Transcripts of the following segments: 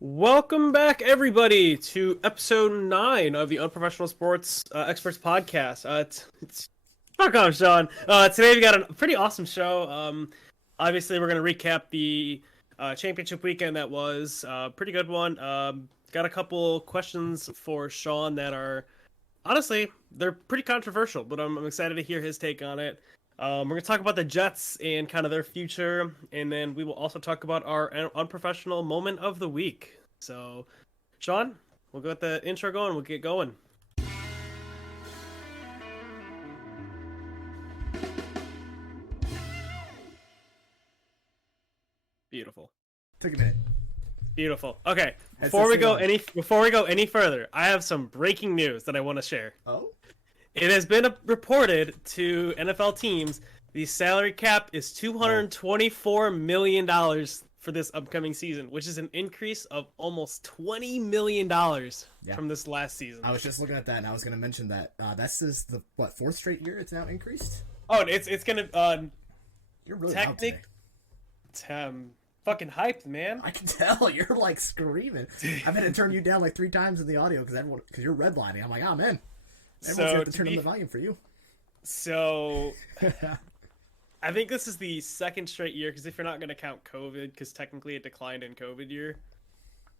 Welcome back, everybody, to episode 9 of the Unprofessional Sports Experts Podcast. Fuck off, Sean. Today we got a pretty awesome show. Obviously, we're going to recap the championship weekend that was a pretty good one. Got a couple questions for Sean that are, honestly, they're pretty controversial, but I'm excited to hear his take on it. We're going to talk about the Jets and kind of their future, and then we will also talk about our unprofessional moment of the week. So, Sean, we'll get the intro going. We'll get going. Beautiful. Took a minute. Beautiful. Okay, before we go any further, I have some breaking news that I want to share. Oh? It has been reported to NFL teams the salary cap is $224 million for this upcoming season, which is an increase of almost $20 million from this last season. I was just looking at that, and I was going to mention that this is the, fourth straight year it's now increased? Oh, it's going to... You're really loud today. Fucking hyped, man. I can tell. You're, like, screaming. I've had to turn you down, like, 3 times in the audio because you're redlining. I'm like, oh, man. Everyone's going to have to turn on the volume for you. So, I think this is the second straight year, because if you're not going to count COVID, because technically it declined in COVID year,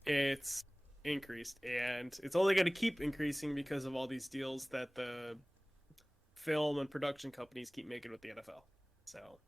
it's increased. And it's only going to keep increasing because of all these deals that the film and production companies keep making with the NFL. So,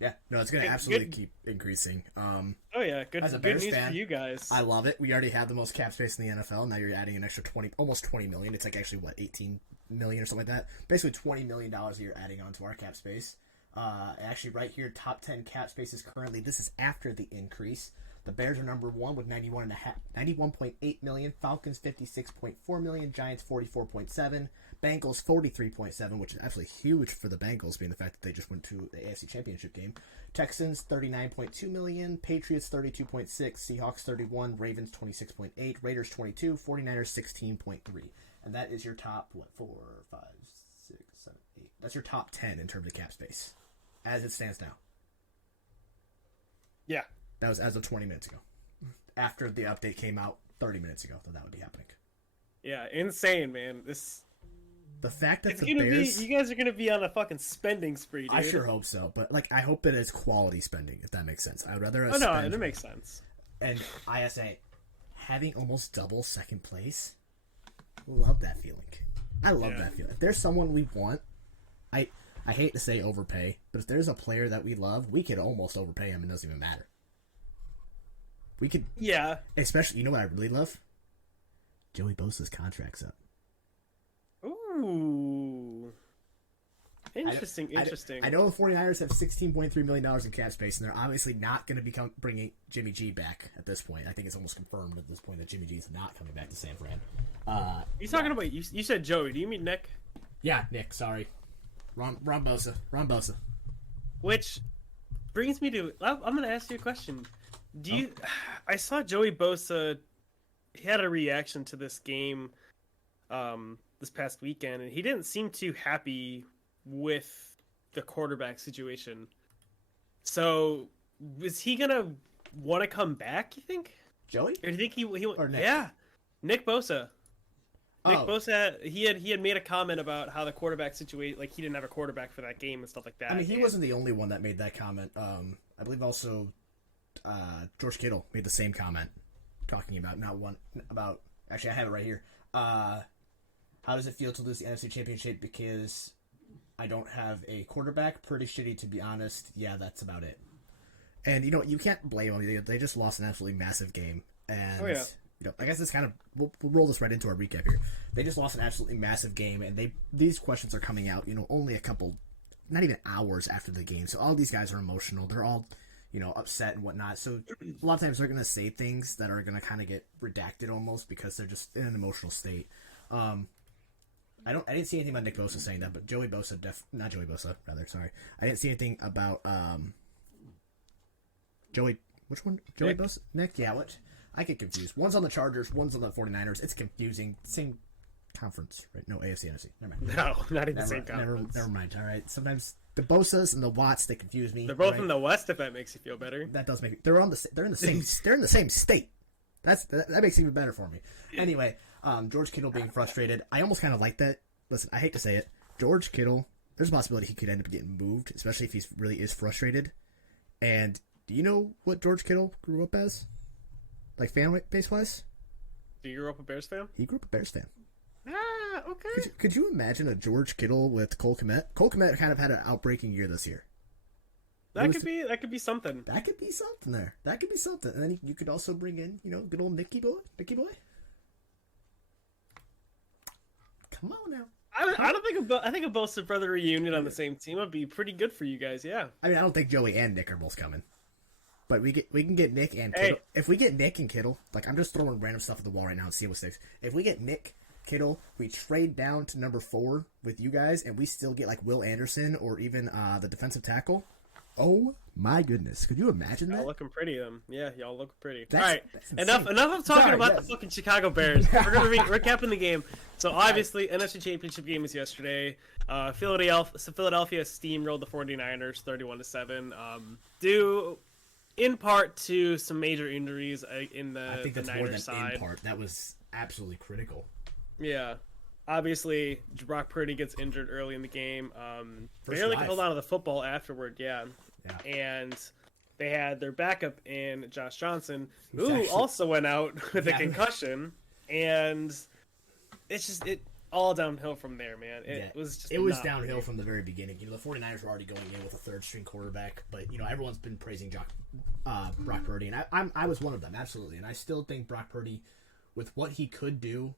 yeah, no, it's going to absolutely keep increasing. Oh, yeah, good news for you guys. I love it. We already have the most cap space in the NFL. Now you're adding an extra almost $20 million. It's like actually, 18 million or something like that. Basically $20 million a year adding onto our cap space. Actually, right here, top 10 cap spaces currently. This is after the increase. The Bears are number 1 with 91.8 million. Falcons 56.4 million. Giants 44.7. Bengals 43.7, which is absolutely huge for the Bengals, being the fact that they just went to the AFC Championship game. Texans 39.2 million. Patriots 32.6. Seahawks 31. Ravens 26.8. Raiders 22. 49ers 16.3. And that is your top 4, 5, 6, 7, 8. That's your top 10 in terms of cap space, as it stands now. Yeah. That was as of 20 minutes ago. After the update came out 30 minutes ago, that would be happening. Yeah, insane, man. The fact that the Bears... you guys are going to be on a fucking spending spree, dude. I sure hope so. But, I hope that it's quality spending, if that makes sense. I would rather... no, it makes sense. And ISA, having almost double second place, love that feeling. I love that feeling. If there's someone we want, I hate to say overpay, but if there's a player that we love, we could almost overpay him and it doesn't even matter. We could... Yeah. Especially, you know what I really love? Joey Bosa's contract's up. Ooh. Interesting. I know the 49ers have $16.3 million in cap space, and they're obviously not going to be bringing Jimmy G back at this point. I think it's almost confirmed at this point that Jimmy G is not coming back to San Fran. You talking about... You said Joey. Do you mean Nick? Yeah, Nick. Sorry. Ron Bosa. Which brings me to... I'm going to ask you a question. I saw Joey Bosa... He had a reaction to this game this past weekend, and he didn't seem too happy with the quarterback situation. So, is he going to want to come back, you think? Joey? Or do you think he or Nick? Yeah. Nick Bosa. Nick Bosa, he had made a comment about how the quarterback situation, like he didn't have a quarterback for that game and stuff like that. I mean, he wasn't the only one that made that comment. I believe also George Kittle made the same comment, talking about actually I have it right here. How does it feel to lose the NFC Championship because I don't have a quarterback? Pretty shitty, to be honest. Yeah, that's about it. And you can't blame them. They just lost an absolutely massive game, and I guess it's kind of we'll roll this right into our recap here. They just lost an absolutely massive game, and these questions are coming out, only a couple, not even hours after the game. So all these guys are emotional. They're all, upset and whatnot. So a lot of times they're gonna say things that are gonna kind of get redacted almost because they're just in an emotional state. I didn't see anything about Nick Bosa saying that, but Joey Bosa, not Joey Bosa, rather. Sorry, I didn't see anything about Joey. Which one? Joey Bosa? Nick? Yeah, what? I get confused. One's on the Chargers, one's on the 49ers. It's confusing. Same conference, right? No, AFC, NFC. Never mind. No, not even the same conference. Never mind. All right. Sometimes the Bosas and the Watts, they confuse me. They're both in the West, if that makes you feel better. That does make me. They're in the same. They're in the same state. That makes it even better for me. Anyway, George Kittle being frustrated. I almost kind of like that. Listen, I hate to say it. George Kittle, there's a possibility he could end up getting moved, especially if he really is frustrated. And do you know what George Kittle grew up as? Like fan base wise? Do you grow up a Bears fan? He grew up a Bears fan. Ah, okay. Could you imagine a George Kittle with Cole Kmet? Cole Kmet kind of had an outbreaking year this year. That could be something. That could be something there. That could be something. And then you could also bring in, good old Nicky boy. Come on now. I think a Bosa brother reunion on the same team would be pretty good for you guys. Yeah. I mean, I don't think Joey and Nick are both coming, but we can get Nick and Kittle. Hey. If we get Nick and Kittle, like I'm just throwing random stuff at the wall right now and see what sticks. If we get Nick, Kittle, we trade down to number 4 with you guys, and we still get like Will Anderson or even the defensive tackle. Oh my goodness! Could you imagine that? Y'all looking pretty, Yeah, y'all look pretty. All right, enough of talking about the fucking Chicago Bears. We're gonna be recapping the game. So obviously, NFC Championship game was yesterday. Philadelphia steamrolled the 49ers 31-7, due in part to some major injuries in the I think that's Niners more than side. in part. That was absolutely critical. Yeah. Obviously, Brock Purdy gets injured early in the game. First Barely drive. held on to the football afterward, yeah. Yeah. And they had their backup in Josh Johnson, Who's who actually- also went out with a Yeah. concussion. And it's all downhill from there, man. It was not downhill great. from the very beginning. The 49ers were already going in with a third-string quarterback, but everyone's been praising Brock Purdy, and I was one of them, absolutely. And I still think Brock Purdy, with what he could do,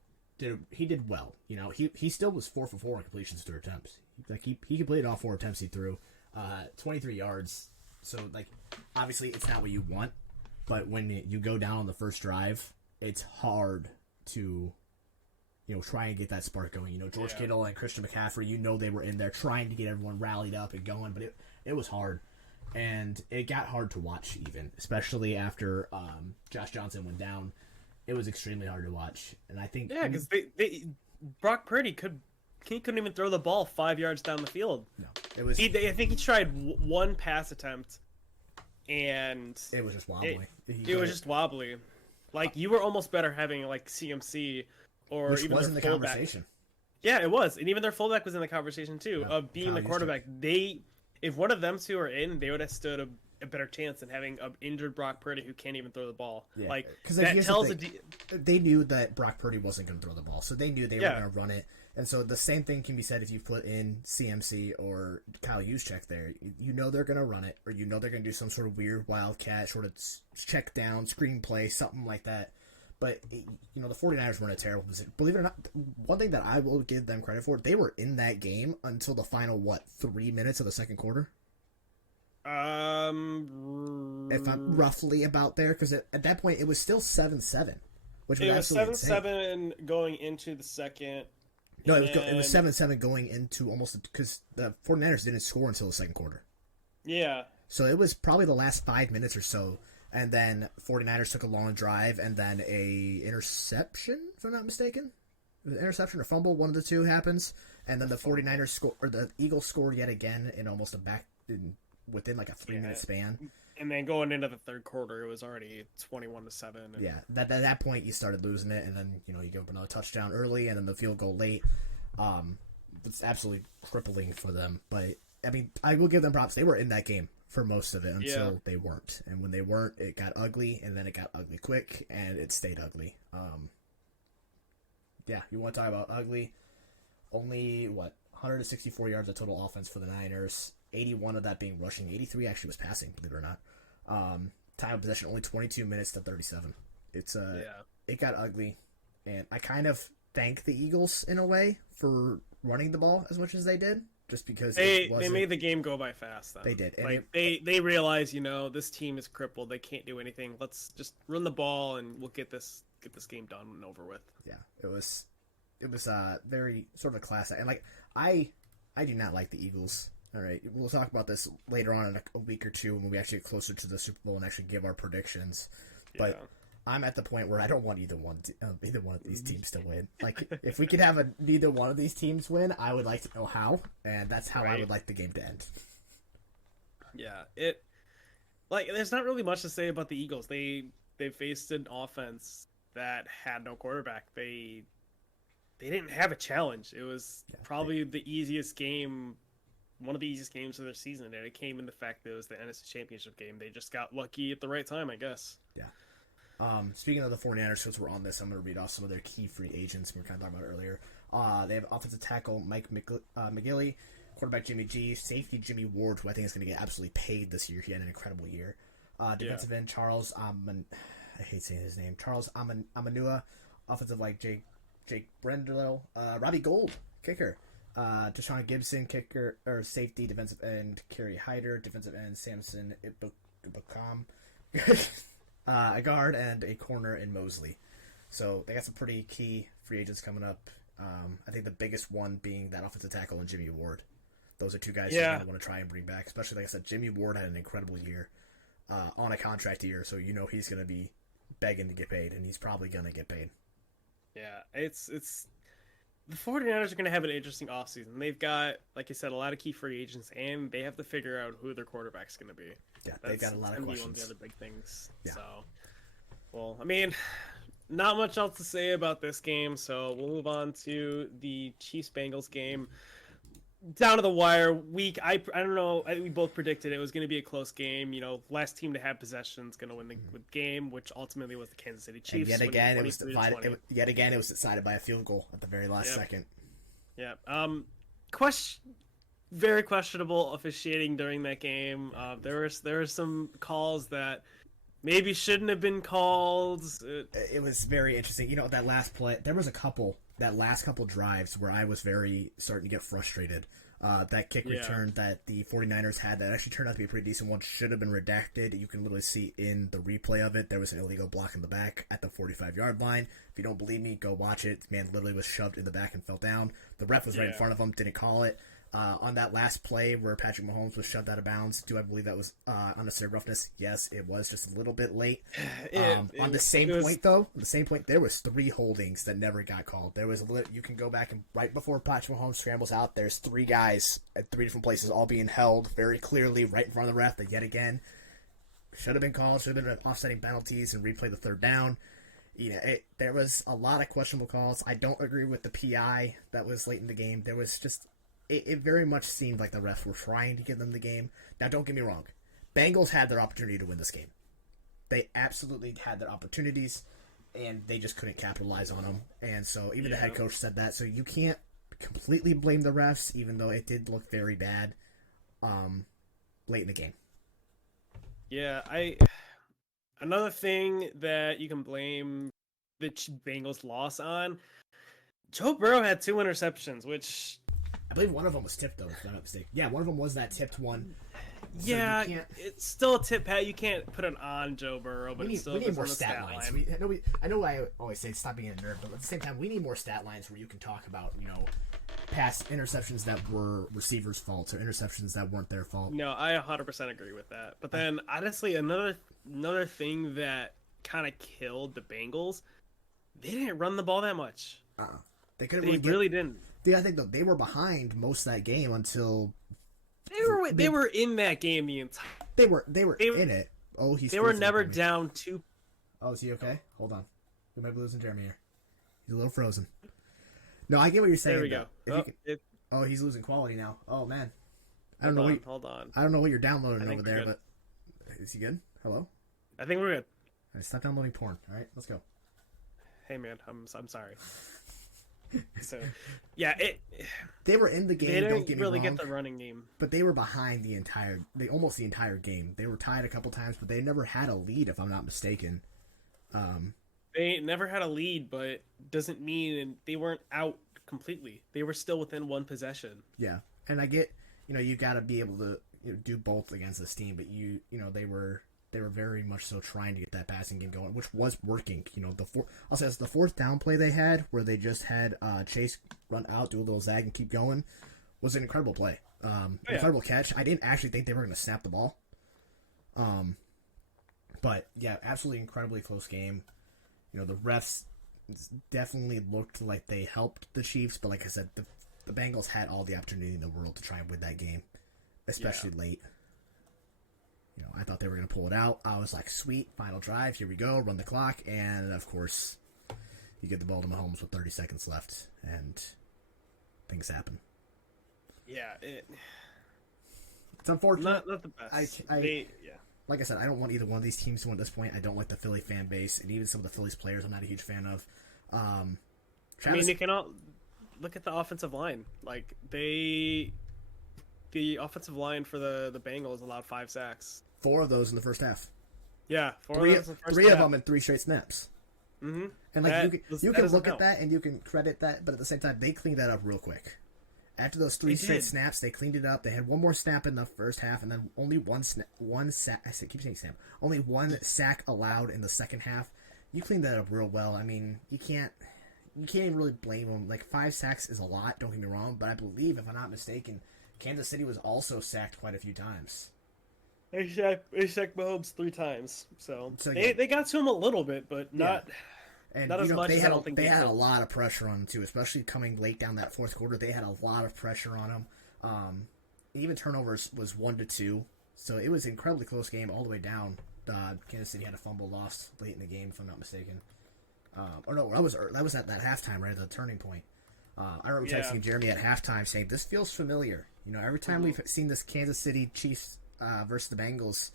he did well. He still was 4 for 4 on completions through attempts. Like he completed all 4 attempts he threw, 23 yards. So obviously it's not what you want, but when you go down on the first drive, it's hard to try and get that spark going. George Kittle and Christian McCaffrey, they were in there trying to get everyone rallied up and going, but it was hard, and it got hard to watch even, especially after Josh Johnson went down. It was extremely hard to watch, and I think because Brock Purdy couldn't even throw the ball 5 yards down the field. No, it was. I think he tried one pass attempt, and it was just wobbly. It was just wobbly. Like you were almost better having like CMC or which even was in their the fullback. conversation. Yeah, it was, and even their fullback was in the conversation too of being the quarterback. If one of them two are in, they would have stood a better chance than having an injured Brock Purdy who can't even throw the ball. Yeah. Like because that tells they knew that Brock Purdy wasn't going to throw the ball, so they knew they were going to run it. And so the same thing can be said if you put in CMC or Kyle Juszczyk there. They're going to run it, or they're going to do some sort of weird wildcat sort of check down, screen play, something like that. But, the 49ers were in a terrible position. Believe it or not, one thing that I will give them credit for, they were in that game until the final, 3 minutes of the second quarter? If I'm roughly about there, because at that point it was still 7-7, which was absolutely insane. 7-7 going into the second. No, it was 7-7 going into almost, because the 49ers didn't score until the second quarter. Yeah. So it was probably the last 5 minutes or so, and then 49ers took a long drive, and then a interception, if I'm not mistaken. Interception or fumble, one of the two happens, and then the 49ers score, or the Eagles scored yet again in almost within like a 3-minute span. And then going into the third quarter, it was already 21-7. Yeah, at that point you started losing it, and then you give up another touchdown early, and then the field goal late. It's absolutely crippling for them. But I mean, I will give them props. They were in that game for most of it until they weren't, and when they weren't, it got ugly, and then it got ugly quick, and it stayed ugly. Yeah, you want to talk about ugly? Only 164 yards of total offense for the Niners. 81 of that being rushing. 83 actually was passing, believe it or not. Time of possession only 22 minutes to 37. It got ugly, and I kind of thank the Eagles in a way for running the ball as much as they did, just because they made the game go by fast. Then. They did. And they realized, this team is crippled. They can't do anything. Let's just run the ball and we'll get this game done and over with. Yeah, it was very sort of a class. And I do not like the Eagles. All right, we'll talk about this later on in a week or two when we actually get closer to the Super Bowl and actually give our predictions. But I'm at the point where I don't want either one of these teams to win. Like, if we could have neither one of these teams win, I would like to know how, and that's how I would like the game to end. Yeah, there's not really much to say about the Eagles. They they faced an offense that had no quarterback. They didn't have a challenge. It was probably the easiest game, one of the easiest games of their season, and it came in the fact that it was the NFC Championship game. They just got lucky at the right time, I guess. Yeah. Speaking of the 49ers, since we're on this, I'm going to read off some of their key free agents we were kind of talking about earlier. They have offensive tackle Mike McGilly, quarterback Jimmy G, safety Jimmy Ward, who I think is going to get absolutely paid this year. He had an incredible year. Defensive end Charles I hate saying his name. Charles Amanua, offensive like Jake Brendelo, Robbie Gould, kicker. Deshaun Gibson, kicker or safety, defensive end Kerry Hyder, defensive end Samson Ibukam, a guard and a corner in Mosley. So they got some pretty key free agents coming up. I think the biggest one being that offensive tackle and Jimmy Ward. Those are two guys you're going to want to try and bring back. Especially, like I said, Jimmy Ward had an incredible year on a contract year, so you know he's going to be begging to get paid, and he's probably going to get paid. Yeah, it's the 49ers are going to have an interesting offseason. They've got, like I said, a lot of key free agents, and they have to figure out who their quarterback's going to be. Yeah, they've got a lot of questions. One of the other big things. Yeah. So, well, I mean, not much else to say about this game, so we'll move on to the Chiefs-Bengals game. Down to the wire, I don't know. We both predicted it was going to be a close game. You know, last team to have possession is going to win the game, which ultimately was the Kansas City Chiefs. And yet again, it was divided. It was decided by a field goal at the very last second. Yeah. Very questionable officiating during that game. There were some calls that maybe shouldn't have been called. It was very interesting. You know, that last play, there was that last couple drives where I was very starting to get frustrated. That kick return that the 49ers had that actually turned out to be a pretty decent one should have been redacted. You can literally see in the replay of it, there was an illegal block in the back at the 45-yard line. If you don't believe me, go watch it. The man literally was shoved in the back and fell down. The ref was right in front of him, didn't call it. On that last play where Patrick Mahomes was shoved out of bounds, do I believe that was unnecessary roughness? Yes, it was just a little bit late. On the same point, there was 3 holdings that never got called. You can go back and right before Patrick Mahomes scrambles out, there's 3 guys at 3 different places all being held very clearly right in front of the ref that yet again should have been called, should have been offsetting penalties and replay the third down. There was a lot of questionable calls. I don't agree with the PI that was late in the game. There was just... It very much seemed like the refs were trying to give them the game. Now, don't get me wrong. Bengals had their opportunity to win this game. They absolutely had their opportunities, and they just couldn't capitalize on them. And so even the head coach said that. So you can't completely blame the refs, even though it did look very bad late in the game. Yeah, another thing that you can blame the Bengals loss on, Joe Burrow had 2 interceptions, which... I believe one of them was tipped, though, if I'm not mistaken. Yeah, one of them was that tipped one. So yeah, it's still a tip, Pat. You can't put it on Joe Burrow, but we need more stat lines. I know I always say stop being a nerd, but at the same time, we need more stat lines where you can talk about, past interceptions that were receivers' faults or interceptions that weren't their fault. No, I 100% agree with that. But then, honestly, another thing that kind of killed the Bengals, they didn't run the ball that much. They couldn't. They really didn't. Yeah, I think they were behind most of that game until they were in that game the entire. They were in it. Oh, they were never down 2. Oh, is he okay? Hold on, we might be losing Jeremy here. He's a little frozen. No, I get what you're saying. There we go. He's losing quality now. Oh man, Hold on. I don't know what you're downloading over there, but is he good? Hello. I think we're good. All right, stop downloading porn. All right, let's go. Hey man, I'm sorry. So, yeah, they were in the game. They don't get me really wrong, get the running game, but they were behind almost the entire game. They were tied a couple times, but they never had a lead, if I'm not mistaken. They never had a lead, but doesn't mean they weren't out completely. They were still within 1 possession. Yeah, and I get you got to be able to do both against this team, but they were very much so trying to get that passing game going, which was working. I'll say the 4th down play they had, where they just had Chase run out, do a little zag, and keep going, was an incredible play. Incredible catch. I didn't actually think they were going to snap the ball. But yeah, absolutely incredibly close game. The refs definitely looked like they helped the Chiefs, but like I said, the Bengals had all the opportunity in the world to try and win that game, especially late. I thought they were going to pull it out. I was like, sweet, final drive, here we go, run the clock, and of course, you get the ball to Mahomes with 30 seconds left, and things happen. Yeah, it's unfortunate. Not the best. Like I said, I don't want either one of these teams to win at this point. I don't like the Philly fan base, and even some of the Phillies players I'm not a huge fan of. You cannot look at the offensive line. Like, the offensive line for the Bengals allowed 5 sacks. 4 of those in the first half. Yeah, three of them in 3 straight snaps. Mm-hmm. And you can look at that and you can credit that, but at the same time, they cleaned that up real quick. After those 3 straight snaps, they cleaned it up. They had one more snap in the first half, and then only one sack. I keep saying snap. Only 1 sack allowed in the second half. You cleaned that up real well. I mean, you can't even really blame them. Like, 5 sacks is a lot. Don't get me wrong, but I believe, if I'm not mistaken, Kansas City was also sacked quite a few times. They sacked Mahomes 3 times, so they got to him a little bit, but not. Yeah. And not as much they as had I don't think they had a lot of pressure on them too, especially coming late down that fourth quarter. They had a lot of pressure on them. Even turnovers was 1-2, so it was an incredibly close game all the way down. Kansas City had a fumble lost late in the game, if I'm not mistaken. Or no, that was at that halftime, right at the turning point. I remember texting Jeremy at halftime saying, "This feels familiar." Every time we've seen this Kansas City Chiefs versus the Bengals,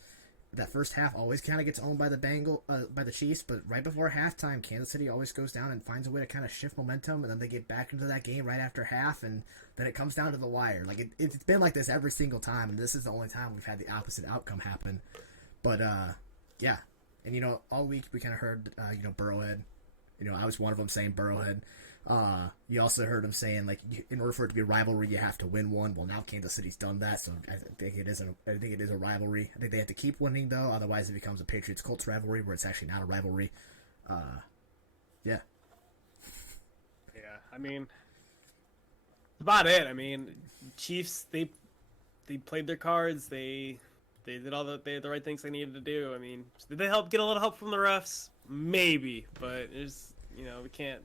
that first half always kind of gets owned by the Chiefs, but right before halftime, Kansas City always goes down and finds a way to kind of shift momentum, and then they get back into that game right after half, and then it comes down to the wire. Like, it's been like this every single time, and this is the only time we've had the opposite outcome happen. But yeah, and all week we kind of heard Burrowhead. I was one of them saying Burrowhead. You also heard him saying, like, in order for it to be a rivalry, you have to win one. Well, now Kansas City's done that, so I think it is a rivalry. I think they have to keep winning, though. Otherwise, it becomes a Patriots-Colts rivalry where it's actually not a rivalry. Yeah. Yeah, I mean, that's about it. I mean, Chiefs, they played their cards. They did all the right things they needed to do. I mean, did they get a little help from the refs? Maybe, but it's we can't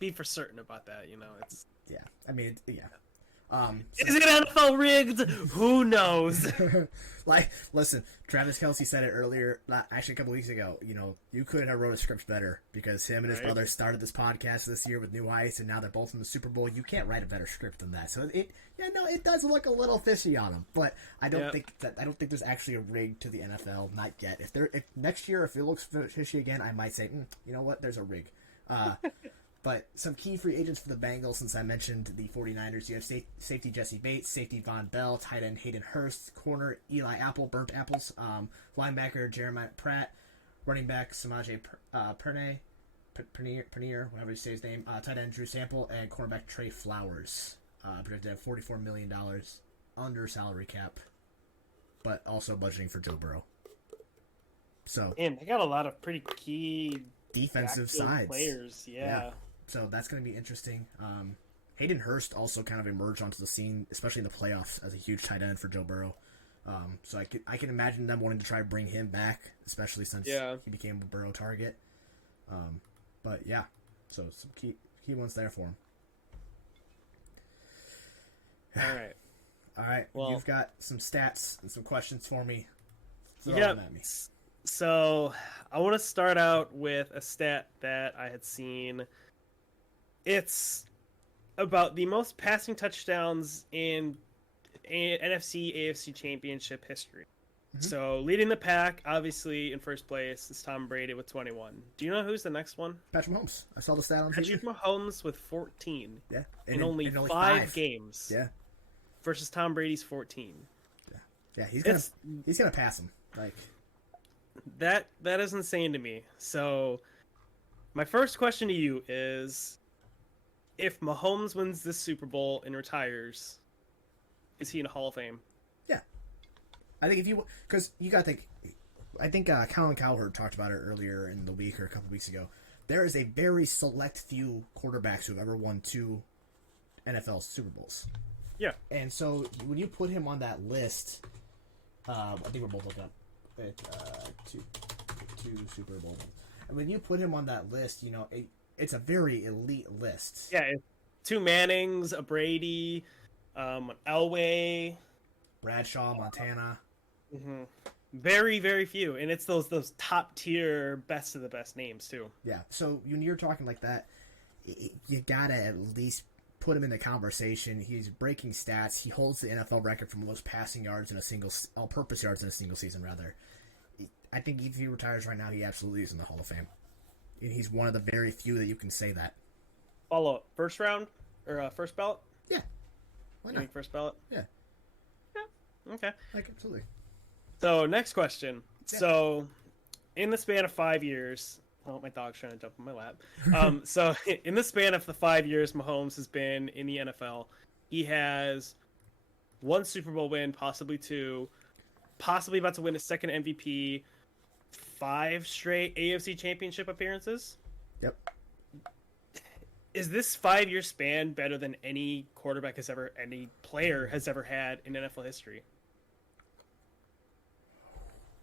be for certain about that. It's I mean, yeah. Is it NFL rigged? Who knows? Like, listen, Travis Kelce said it earlier, actually a couple weeks ago. You could have wrote a script better because him and his brother started this podcast this year with New Heights, and now they're both in the Super Bowl. You can't write a better script than that. So it does look a little fishy on them, but I don't think there's actually a rig to the NFL. Not yet. If next year, if it looks fishy again, I might say, you know what, there's a rig. But some key free agents for the Bengals, since I mentioned the 49ers, you have safety Jesse Bates, safety Von Bell, tight end Hayden Hurst, corner Eli Apple, burnt apples, linebacker Jeremiah Pratt, running back Samaje Pernier, whatever you say his name, tight end Drew Sample, and cornerback Trey Flowers. Projected at $44 million under salary cap, but also budgeting for Joe Burrow. So, and they got a lot of pretty key defensive sides players. Yeah. So that's going to be interesting. Hayden Hurst also kind of emerged onto the scene, especially in the playoffs, as a huge tight end for Joe Burrow. So I can imagine them wanting to try to bring him back, especially since he became a Burrow target. But yeah, so some key ones there for him. All right. Well, you've got some stats and some questions for me. Throw them at me. So I want to start out with a stat that I had seen. It's about the most passing touchdowns in NFC AFC Championship history. Mm-hmm. So leading the pack, obviously in first place, is Tom Brady with 21. Do you know who's the next one? Patrick Mahomes. I saw the stat on Patrick Mahomes with 14. Yeah, in only 5 games. Yeah, versus Tom Brady's 14. Yeah. He's gonna pass him. Like that is insane to me. So my first question to you is, if Mahomes wins this Super Bowl and retires, is he in the Hall of Fame? Yeah. I think because you got to think, I think Colin Cowherd talked about it earlier in the week or a couple weeks ago. There is a very select few quarterbacks who have ever won 2 NFL Super Bowls. Yeah. And so when you put him on that list, I think we're both looking up two Super Bowls. And when you put him on that list, it's a very elite list. Yeah, 2 Mannings, a Brady, Elway, Bradshaw, Montana, Very, very few, and it's those top tier, best of the best names too. Yeah. So when you're talking like that, you gotta at least put him in the conversation. He's breaking stats. He holds the NFL record for most passing yards in a single, all-purpose yards in a single season. Rather, I think if he retires right now, he absolutely is in the Hall of Fame. And he's one of the very few that you can say that. Follow up, first round or first ballot? Yeah. Why not? First ballot? Yeah. Yeah. Okay. Like absolutely. So next question. Yeah. So, in the span of 5 years, oh, my dog's trying to jump on my lap. So in the span of the 5 years Mahomes has been in the NFL, he has one Super Bowl win, possibly two, possibly about to win a second MVP, 5 straight AFC Championship appearances. Yep. Is this 5 year span better than any quarterback any player has ever had in NFL history?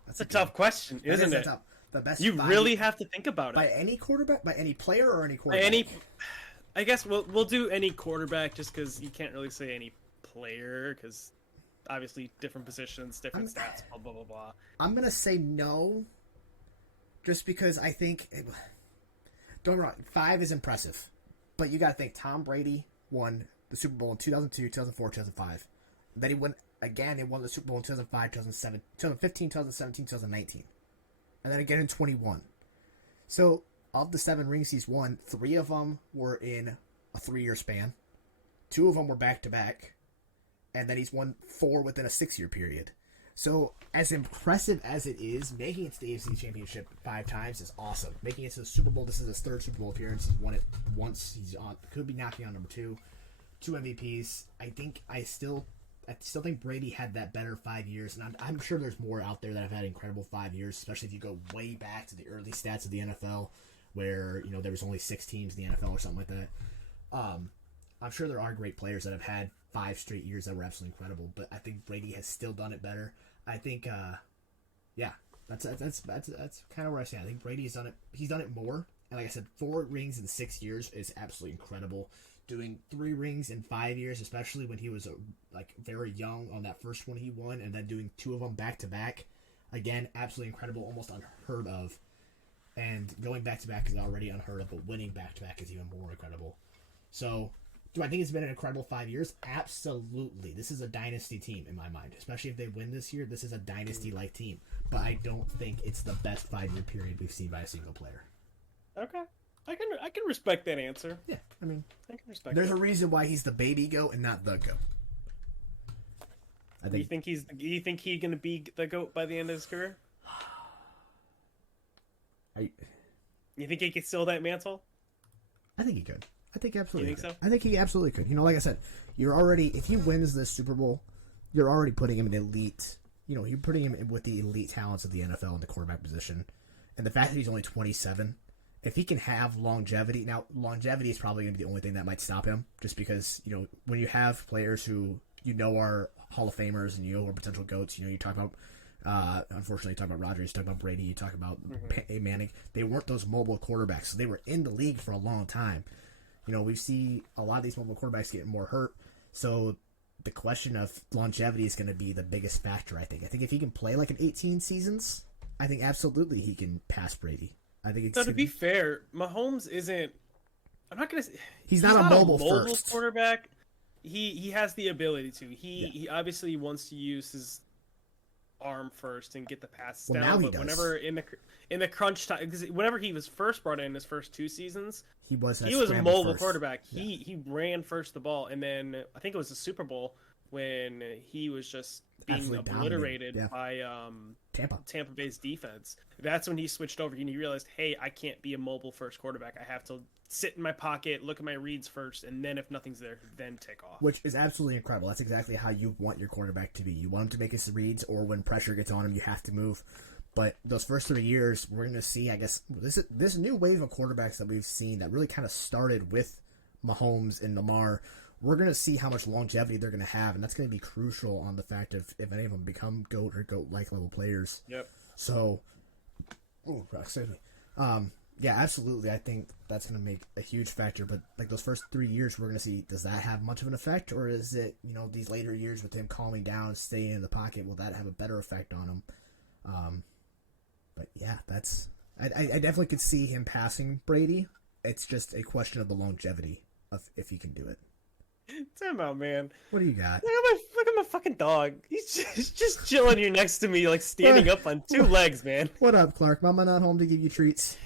That's a tough question, isn't it? The best. You really have to think about it. By any quarterback, by any player, or any quarterback. I guess we'll do any quarterback just because you can't really say any player because obviously different positions, different stats, blah blah blah blah. I'm gonna say no, just because I think. Don't get me wrong, 5 is impressive, but you got to think Tom Brady won the Super Bowl in 2002, 2004, 2005. Then he won again. He won the Super Bowl in 2005, 2007, 2015, 2017, 2019, and then again in 21. So of the 7 rings he's won, 3 of them were in a 3-year span. 2 of them were back to back, and then he's won 4 within a 6-year period. So, as impressive as it is, making it to the AFC Championship 5 times is awesome. Making it to the Super Bowl, this is his 3rd Super Bowl appearance. He's won it once. He's on, could be knocking on number 2. 2 MVPs. I still think Brady had that better 5 years, and I'm sure there's more out there that have had incredible 5 years, especially if you go way back to the early stats of the NFL, where there was only 6 teams in the NFL or something like that. I'm sure there are great players that have had 5 straight years that were absolutely incredible, but I think Brady has still done it better. I think, that's kind of where I stand. I think Brady has done it. He's done it more, and like I said, 4 rings in 6 years is absolutely incredible. Doing 3 rings in 5 years, especially when he was very young on that first one he won, and then doing 2 of them back to back, again, absolutely incredible, almost unheard of. And going back to back is already unheard of, but winning back to back is even more incredible. So, do I think it's been an incredible 5 years? Absolutely. This is a dynasty team in my mind. Especially if they win this year, this is a dynasty-like team. But I don't think it's the best 5-year period we've seen by a single player. Okay. I can respect that answer. Yeah, I mean, I can respect there's a reason why he's the baby GOAT and not the GOAT. You think he's gonna be the GOAT by the end of his career? You think he could steal that mantle? I think he could. I think absolutely. You think so? I think he absolutely could. Like I said, if he wins this Super Bowl, you're already putting him in elite. You're putting him in with the elite talents of the NFL in the quarterback position, and the fact that he's only 27, if he can have longevity. Now, longevity is probably going to be the only thing that might stop him, just because when you have players who are Hall of Famers and are potential GOATs. You talk about. Unfortunately, you talk about Rodgers, you talk about Brady, you talk about Manning. They weren't those mobile quarterbacks, so they were in the league for a long time. We see a lot of these mobile quarterbacks getting more hurt, so the question of longevity is going to be the biggest factor, I think. I think if he can play like an 18 seasons, I think absolutely he can pass Brady. I think it's... So to be fair, Mahomes isn't... I'm not going to... He's not a mobile first quarterback. He has the ability to. He obviously wants to use his arm first and get the passes down. Now he but does. Whenever in the crunch time, because whenever he was first brought in his first 2 seasons, he was a mobile first quarterback. Yeah. He ran first the ball, and then I think it was the Super Bowl when he was just being Absolutely obliterated by Tampa Bay's defense. That's when he switched over and he realized, hey, I can't be a mobile first quarterback. I have to sit in my pocket, look at my reads first, and then if nothing's there, then take off. Which is absolutely incredible. That's exactly how you want your quarterback to be. You want him to make his reads, or when pressure gets on him, you have to move. But those first 3 years, we're going to see, I guess, this new wave of quarterbacks that we've seen that really kind of started with Mahomes and Lamar. We're going to see how much longevity they're going to have, and that's going to be crucial on the fact of if any of them become GOAT or GOAT-like level players. Yep. So, excuse me. Yeah, absolutely. I think that's going to make a huge factor. But like those first 3 years, we're going to see, does that have much of an effect, or is it these later years with him calming down and staying in the pocket? Will that have a better effect on him? But yeah, that's I definitely could see him passing Brady. It's just a question of the longevity of if he can do it. Time out, man. What do you got? Look at my fucking dog. He's just chilling here next to me, like standing up on two legs, man. What up, Clark? Mama not home to give you treats.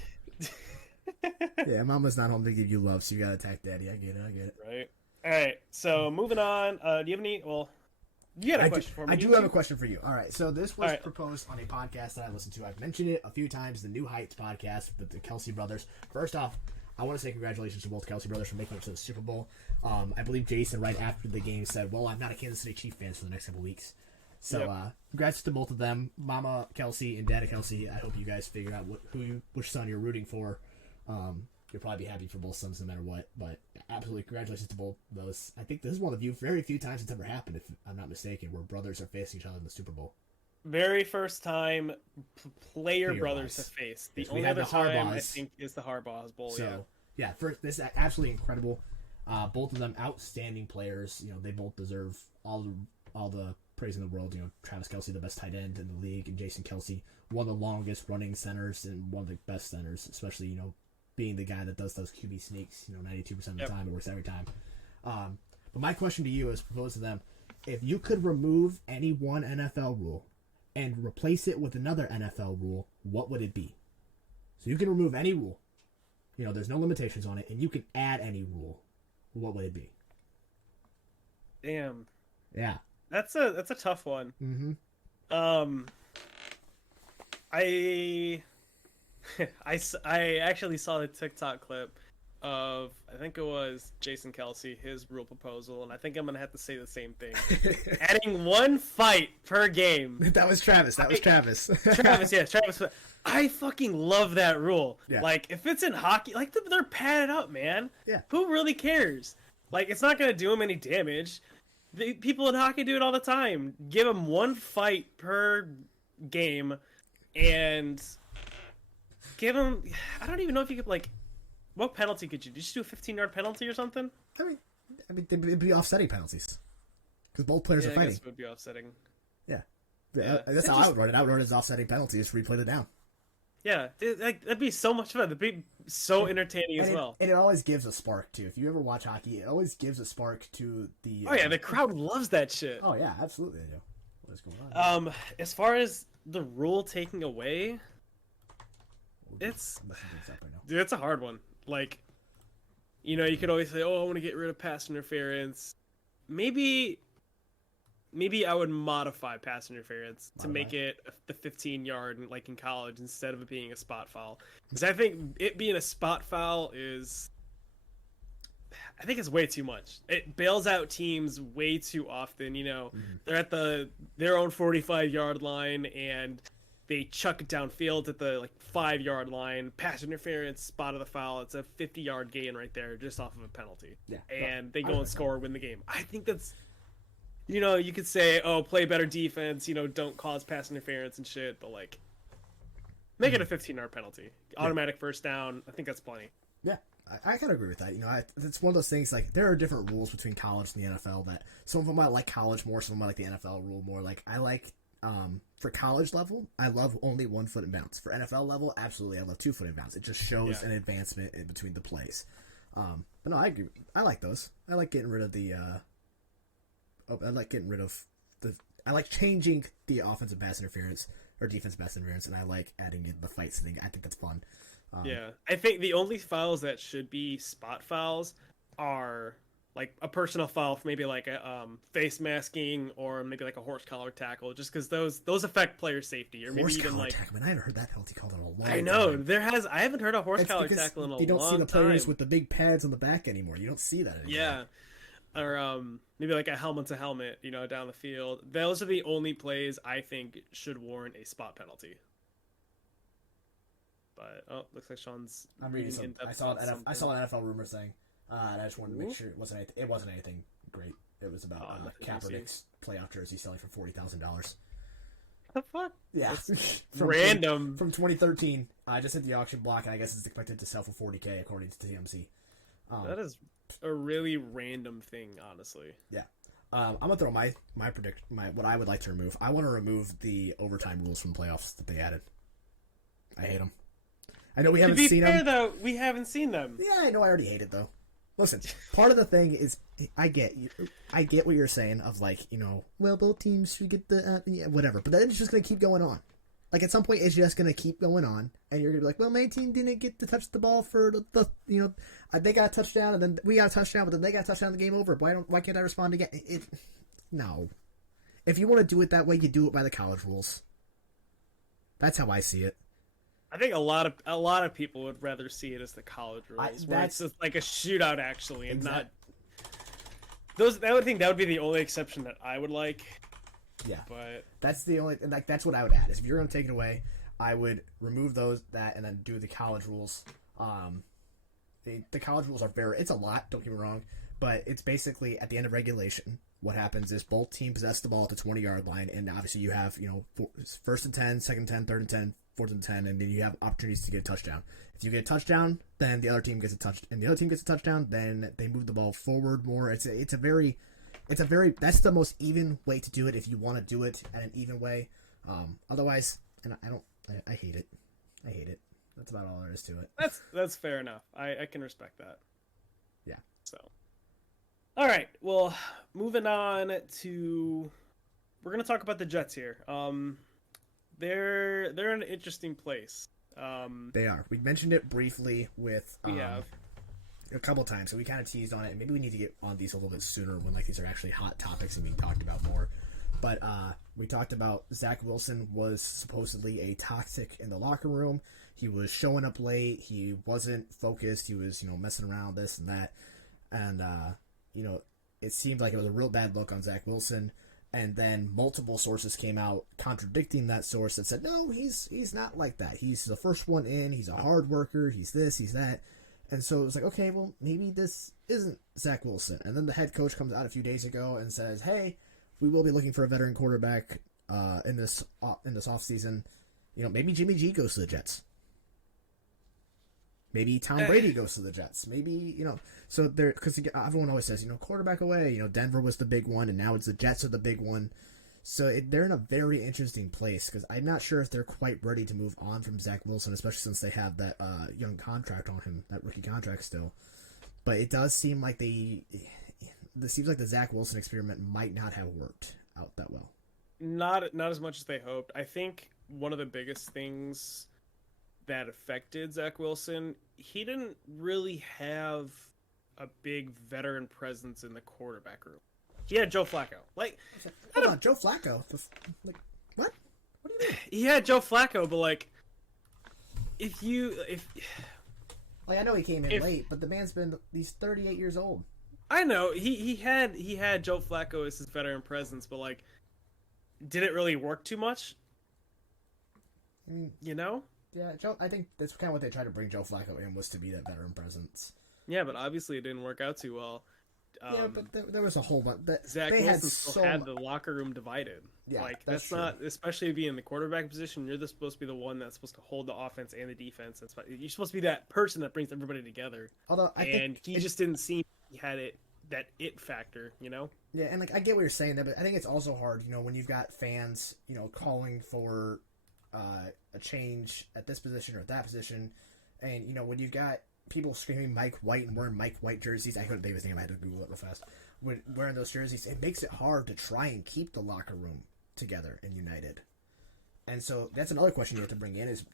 Yeah, Mama's not home to give you love, so you gotta attack Daddy. I get it. Right. All right. So moving on. Do you have any? Well, you had a question for me. I do have a question for you. All right. So this was right. proposed on a podcast that I listened to. I've mentioned it a few times. The New Heights podcast with the Kelsey brothers. First off, I want to say congratulations to both Kelsey brothers for making it to the Super Bowl. I believe Jason, right after the game, said, "Well, I'm not a Kansas City Chiefs fan for the next couple weeks." So, Yep. Congrats to both of them, Mama Kelsey and Dada Kelsey. I hope you guys figure out which son you're rooting for. You'll probably be happy for both sons no matter what. But absolutely, congratulations to both of those. I think this is one of the very few times it's ever happened, if I'm not mistaken, where brothers are facing each other in the Super Bowl. Very first time player Player-wise. brothers have faced. The Yes, we only had other the time I Harbaughs. think is the Harbaughs Bowl. So first, this is absolutely incredible. Both of them outstanding players. You know, they both deserve all the praise in the world. You know, Travis Kelce, the best tight end in the league, and Jason Kelce, one of the longest running centers and one of the best centers, especially, you know, being the guy that does those QB sneaks. You know, 92% of the time, it works every time. But my question to you is proposed to them: if you could remove any one NFL rule and replace it with another NFL rule, what would it be? So you can remove any rule. You know, there's no limitations on it, and you can add any rule. What would it be? Damn. Yeah. That's a tough one. Mm-hmm. I actually saw the TikTok clip of, I think it was Jason Kelce, his rule proposal, and I think I'm gonna have to say the same thing. Adding one fight per game. That was Travis. Travis. Travis. I fucking love that rule. Yeah. Like, if it's in hockey, like, they're padded up, man. Yeah. Who really cares? Like, it's not gonna do him any damage. People in hockey do it all the time. Give them one fight per game, and give them. I don't even know if you could, like, what penalty could you do? Just do a 15-yard penalty or something? I mean, it'd be offsetting penalties because both players are I fighting. guess it would be offsetting. Yeah. Yeah. That's how I would run it. I would run it as offsetting penalties. Replay it down. Yeah, that'd be so much fun. That'd be so entertaining as well. And it always gives a spark too. If you ever watch hockey, it always gives a spark to the. Oh yeah, the crowd loves that shit. Oh yeah, absolutely they do. What is going on? As far as the rule taking away, it's a hard one. Like, you know, you could always say, "Oh, I want to get rid of pass interference." Maybe I would modify pass interference to make it the 15-yard, like in college, instead of it being a spot foul. Because I think it being a spot foul is, I think it's way too much. It bails out teams way too often. You know, they're at their own 45-yard line and they chuck it downfield at the 5-yard line. Pass interference, spot of the foul. It's a 50-yard gain right there, just off of a penalty. Yeah, and they go and score, win the game. I think that's. You know, you could say, "Oh, play better defense." You know, don't cause pass interference and shit. But make it a 15-yard penalty, automatic first down. I think that's plenty. Yeah, I kind of agree with that. You know, it's one of those things. Like, there are different rules between college and the NFL. That some of them might like college more, some of them might like the NFL rule more. Like, I like for college level, I love only 1 foot in bounds. For NFL level, absolutely, I love 2 foot in bounds. It just shows an advancement in between the plays. But no, I agree. I like those. I like getting rid of the. I like changing the offensive pass interference or defensive pass interference, and I like adding in the fights thing. I think that's fun. Yeah, I think the only fouls that should be spot fouls are like a personal foul for maybe like a face masking or maybe like a horse collar tackle, just because those affect player safety, or maybe Horse even collar like. tackle, man, I haven't heard that penalty called in a long time. I know I haven't heard a horse collar tackle in a long time. You don't see the players with the big pads on the back anymore. You don't see that anymore. Yeah. Or maybe like a helmet to helmet, you know, down the field. Those are the only plays I think should warrant a spot penalty. But looks like Sean's. I'm reading something. I saw an NFL rumor thing, and I just wanted to make sure it wasn't anything great. It was about Kaepernick's playoff jersey selling for $40,000. The fuck? Yeah, random from 2013. I just hit the auction block, and I guess it's expected to sell for $40K according to TMZ. That is a really random thing, honestly. Yeah. I'm gonna throw my what I would like to remove. I want to remove the overtime rules from playoffs that they added. I hate them. I know we haven't seen them. To be fair, though, we haven't seen them. Yeah, I know. I already hate it though. Listen, part of the thing is I get you. I get what you're saying of like, well, both teams should get the whatever, but then it's just gonna keep going on. Like at some point, it's just gonna keep going on, and you're gonna be like, well, my team didn't get to touch the ball for they got a touchdown, and then we got a touchdown, but then they got a touchdown, the game over. Why can't I respond again? No. If you want to do it that way, you do it by the college rules. That's how I see it. I think a lot of people would rather see it as the college rules, where it's just like a shootout actually, and not those. I would think that would be the only exception that I would like. Yeah, but that's the only that's what I would add. Is if you're going to take it away, I would remove and then do the college rules. The college rules are it's a lot. Don't get me wrong, but it's basically at the end of regulation. What happens is both teams possess the ball at the 20-yard line, and obviously you have first and 10, second and 10, third and 10, fourth and 10, and then you have opportunities to get a touchdown. If you get a touchdown, then the other team gets a touchdown. Then they move the ball forward more. It's a very that's the most even way to do it if you want to do it at an even way. Otherwise, and I hate it. I hate it. That's about all there is to it. That's fair enough. I can respect that. Yeah. So, all right. Well, moving on to, we're gonna talk about the Jets here. They're in an interesting place. They are. We mentioned it briefly with a couple times, so we kind of teased on it. And maybe we need to get on these a little bit sooner when these are actually hot topics and being talked about more. But we talked about Zach Wilson was supposedly a toxic in the locker room. He was showing up late. He wasn't focused. He was messing around this and that, and it seemed like it was a real bad look on Zach Wilson. And then multiple sources came out contradicting that source that said, no, he's not like that. He's the first one in. He's a hard worker. He's this, he's that. And so it was like, okay, well, maybe this isn't Zach Wilson. And then the head coach comes out a few days ago and says, hey, we will be looking for a veteran quarterback in this offseason. Maybe Jimmy G goes to the Jets. Maybe Tom Brady goes to the Jets. Maybe, so there, because everyone always says, quarterback away. Denver was the big one, and now it's the Jets are the big one. So they're in a very interesting place because I'm not sure if they're quite ready to move on from Zach Wilson, especially since they have that young contract on him, that rookie contract still. But it does seem like it seems like the Zach Wilson experiment might not have worked out that well. Not as much as they hoped. I think one of the biggest things that affected Zach Wilson, he didn't really have a big veteran presence in the quarterback room. He had Joe Flacco. Hold on, Joe Flacco? What? What do you mean? He had Joe Flacco, but I know he came in late, but the man's he's 38 years old. I know he had Joe Flacco as his veteran presence, but did it really work too much? Yeah, Joe. I think that's kind of what they tried to bring Joe Flacco in, was to be that veteran presence. Yeah, but obviously it didn't work out too well. Yeah, but there was a whole bunch. Zach Wilson still had the locker room divided. Yeah, that's not, especially being in the quarterback position. You're supposed to be the one that's supposed to hold the offense and the defense. You're supposed to be that person that brings everybody together. Although he just didn't seem he had that it factor. Yeah, and I get what you're saying there, but I think it's also hard. When you've got fans, calling for a change at this position or at that position, and when you've got people screaming Mike White and wearing Mike White jerseys. I couldn't think of his name. I had to Google it real fast. When wearing those jerseys, it makes it hard to try and keep the locker room together and united. And so that's another question you have to bring in is,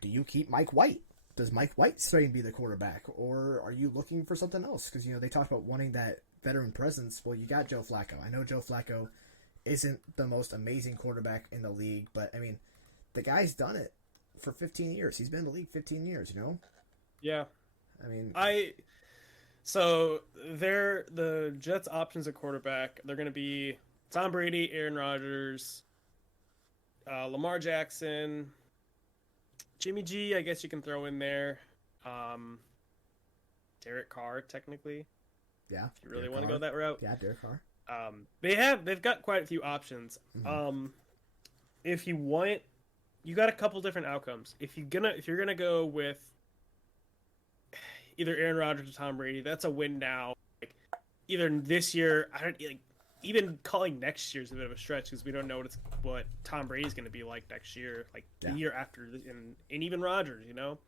do you keep Mike White? Does Mike White stay and be the quarterback? Or are you looking for something else? Because, they talked about wanting that veteran presence. Well, you got Joe Flacco. I know Joe Flacco isn't the most amazing quarterback in the league, but, the guy's done it for 15 years. He's been in the league 15 years, Yeah. So the Jets' options at quarterback, they're going to be Tom Brady, Aaron Rodgers, Lamar Jackson, Jimmy G, I guess you can throw in there. Derek Carr, technically. Yeah. If you really want to go that route. Yeah, Derek Carr. They've got quite a few options. Mm-hmm. If you want, you got a couple different outcomes. If you're gonna go with either Aaron Rodgers or Tom Brady, that's a win now. Either this year, even calling next year is a bit of a stretch because we don't know what Tom Brady's going to be like next year, like the year after, and even Rodgers, you know.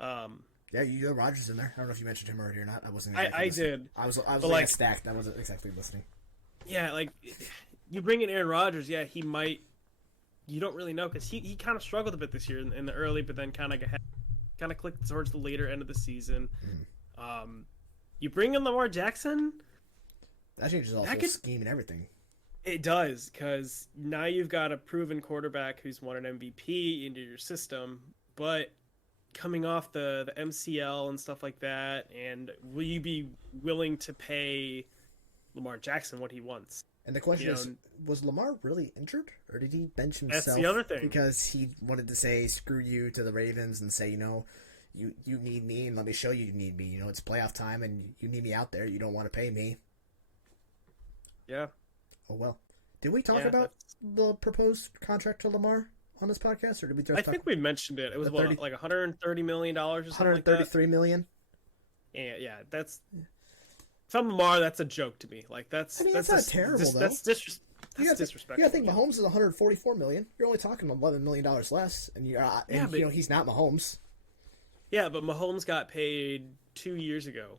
Yeah, you got Rodgers in there. I don't know if you mentioned him already or not. I wasn't. I did. I was like stacked. I wasn't exactly listening. Yeah, like you bring in Aaron Rodgers, yeah, he might. You don't really know because he kind of struggled a bit this year in the early, but then kind of clicked towards the later end of the season. You bring in Lamar Jackson. That changes all the scheme and everything. It does, because now you've got a proven quarterback who's won an MVP into your system, but coming off the MCL and stuff like that, and will you be willing to pay Lamar Jackson what he wants? And the question is, was Lamar really injured, or did he bench himself? That's the other thing. Because he wanted to say "screw you" to the Ravens and say, you need me, and let me show you need me. It's playoff time, and you need me out there. You don't want to pay me. Yeah. Oh well. Did we talk about the proposed contract to Lamar on this podcast, or did we just? I think we mentioned it. It was like $130 million or something. $133 million. Yeah, that's. From Lamar, that's a joke to me. Like that's not terrible though. That's disrespectful. You gotta think Mahomes is $144 million. You're only talking $11 million less, and he's not Mahomes. Yeah, but Mahomes got paid 2 years ago.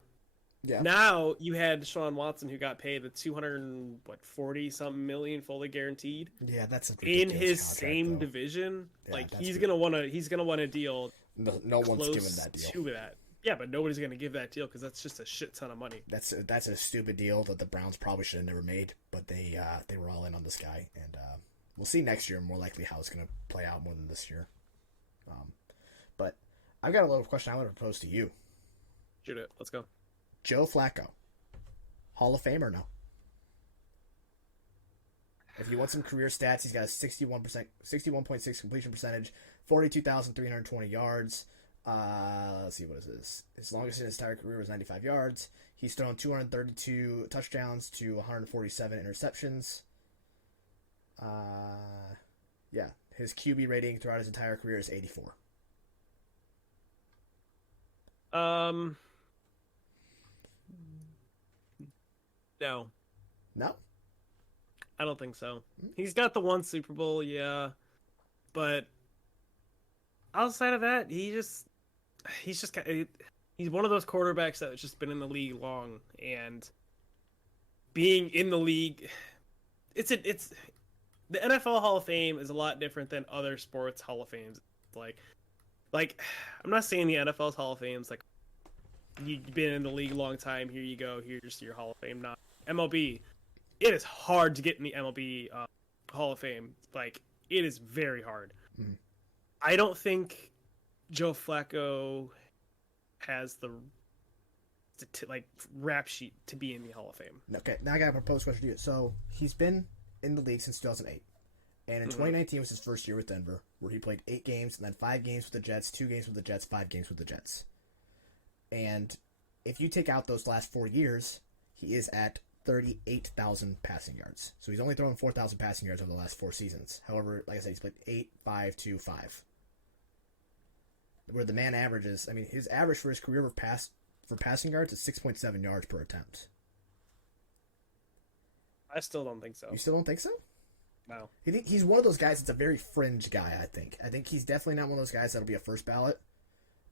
Yeah. Now you had Deshaun Watson, who got paid the $240-something million fully guaranteed. Yeah, that's in his same division. Yeah, like he's gonna want a deal. No one's giving that deal. To that. Yeah, but nobody's gonna give that deal because that's just a shit ton of money. That's a stupid deal that the Browns probably should have never made, but they were all in on this guy, and we'll see next year more likely how it's gonna play out more than this year. But I've got a little question I want to propose to you. Shoot it. Let's go. Joe Flacco, Hall of Fame or no? If you want some career stats, he's got a 61.6 completion percentage, 42,320 yards. Let's see, what is this? His longest in his entire career was 95 yards. He's thrown 232 touchdowns to 147 interceptions. Yeah, his QB rating throughout his entire career is 84. No. No? I don't think so. He's got the one Super Bowl, yeah. But outside of that, he's one of those quarterbacks that's just been in the league long, and being in the league, it's the NFL Hall of Fame is a lot different than other sports Hall of Fames. Like I'm not saying the NFL's Hall of Fame's like you've been in the league a long time, here you go, here's your Hall of Fame. Not MLB. It is hard to get in the MLB Hall of Fame. Like, it is very hard. Mm. I don't think Joe Flacco has the rap sheet to be in the Hall of Fame. Okay, now I got a proposed question to you. So he's been in the league since 2008, and in 2019 was his first year with Denver, where he played 8 games and then 5 games with the Jets, 2 games with the Jets, 5 games with the Jets. And if you take out those last 4 years, he is at 38,000 passing yards. So he's only thrown 4,000 passing yards over the last 4 seasons. However, like I said, he's played 8, 5, 2, 5. Where the man averages, I mean, his average for his career for passing yards is 6.7 yards per attempt. I still don't think so. You still don't think so? No. He's one of those guys that's a very fringe guy, I think. I think he's definitely not one of those guys that'll be a first ballot.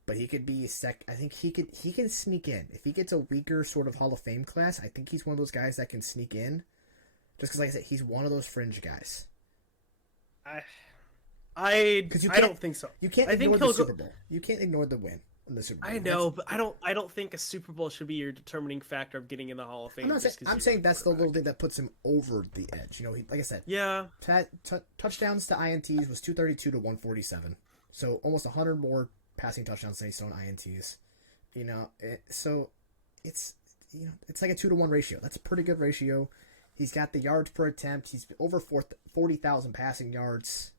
But he could be I think he can sneak in. If he gets a weaker sort of Hall of Fame class, I think he's one of those guys that can sneak in. Just because, like I said, he's one of those fringe guys. I don't think so. You can't ignore the Super Bowl. You can't ignore the win in the Super Bowl. I know, but I don't think a Super Bowl should be your determining factor of getting in the Hall of Fame. I'm saying that's the little thing that puts him over the edge. You know, like I said, yeah. Touchdowns to INTs was 232 to 147, so almost 100 more passing touchdowns than he's thrown INTs. You know, so it's like a 2-to-1 ratio. That's a pretty good ratio. He's got the yards per attempt. He's over 40,000 passing yards.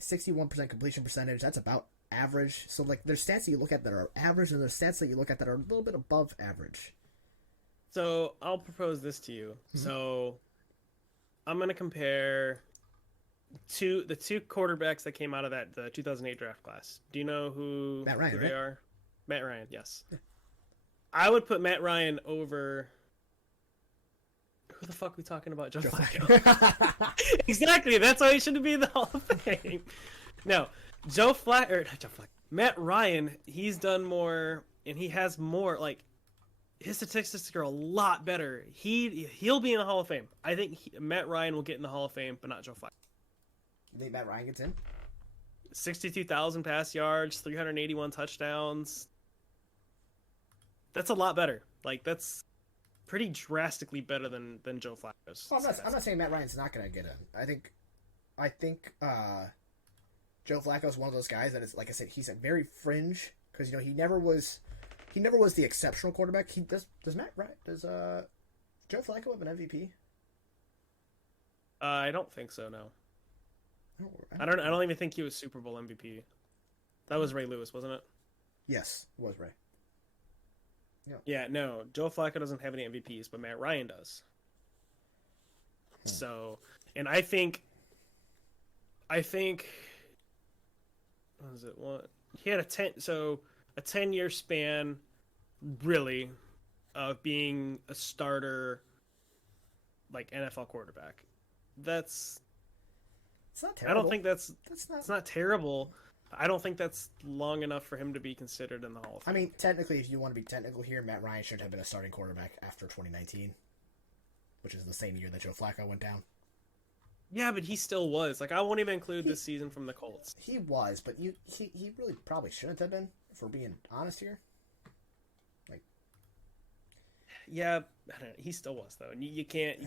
61% completion percentage. That's about average. So, like, there's stats that you look at that are average, and there's stats that you look at that are a little bit above average. So, I'll propose this to you. Mm-hmm. So, I'm going to compare the two quarterbacks that came out of the 2008 draft class. Do you know who Matt Ryan, they right? are? Matt Ryan, yes. I would put Matt Ryan over Who the fuck are we talking about? Joe Joe Flacco. Flacco. Exactly. That's why he shouldn't be in the Hall of Fame. No, Matt Ryan. He's done more, and he has more. Like his statistics are a lot better. He'll be in the Hall of Fame. I think Matt Ryan will get in the Hall of Fame, but not Joe Flacco. You think Matt Ryan gets in? 62,000 pass yards, 381 touchdowns. That's a lot better. Like that's pretty drastically better than Joe Flacco's. Well, I'm not saying Matt Ryan's not going to get in. I think Joe Flacco's one of those guys that is, like I said, he's a very fringe because he never was the exceptional quarterback. Does Joe Flacco have an MVP? I don't think so. No. I don't even think he was Super Bowl MVP. That was Ray Lewis, wasn't it? Yes, it was Ray. Yeah, no. Joe Flacco doesn't have any MVPs, but Matt Ryan does. So, and I think what was it? What? He had a 10-year span really of being a starter like NFL quarterback. It's not terrible. I don't think it's not terrible. I don't think that's long enough for him to be considered in the Hall of Fame. I mean, technically, if you want to be technical here, Matt Ryan should have been a starting quarterback after 2019, which is the same year that Joe Flacco went down. Yeah, but he still was. Like, I won't even include this season from the Colts. He was, but he really probably shouldn't have been, if we're being honest here. Yeah, I don't know. He still was though. And you can't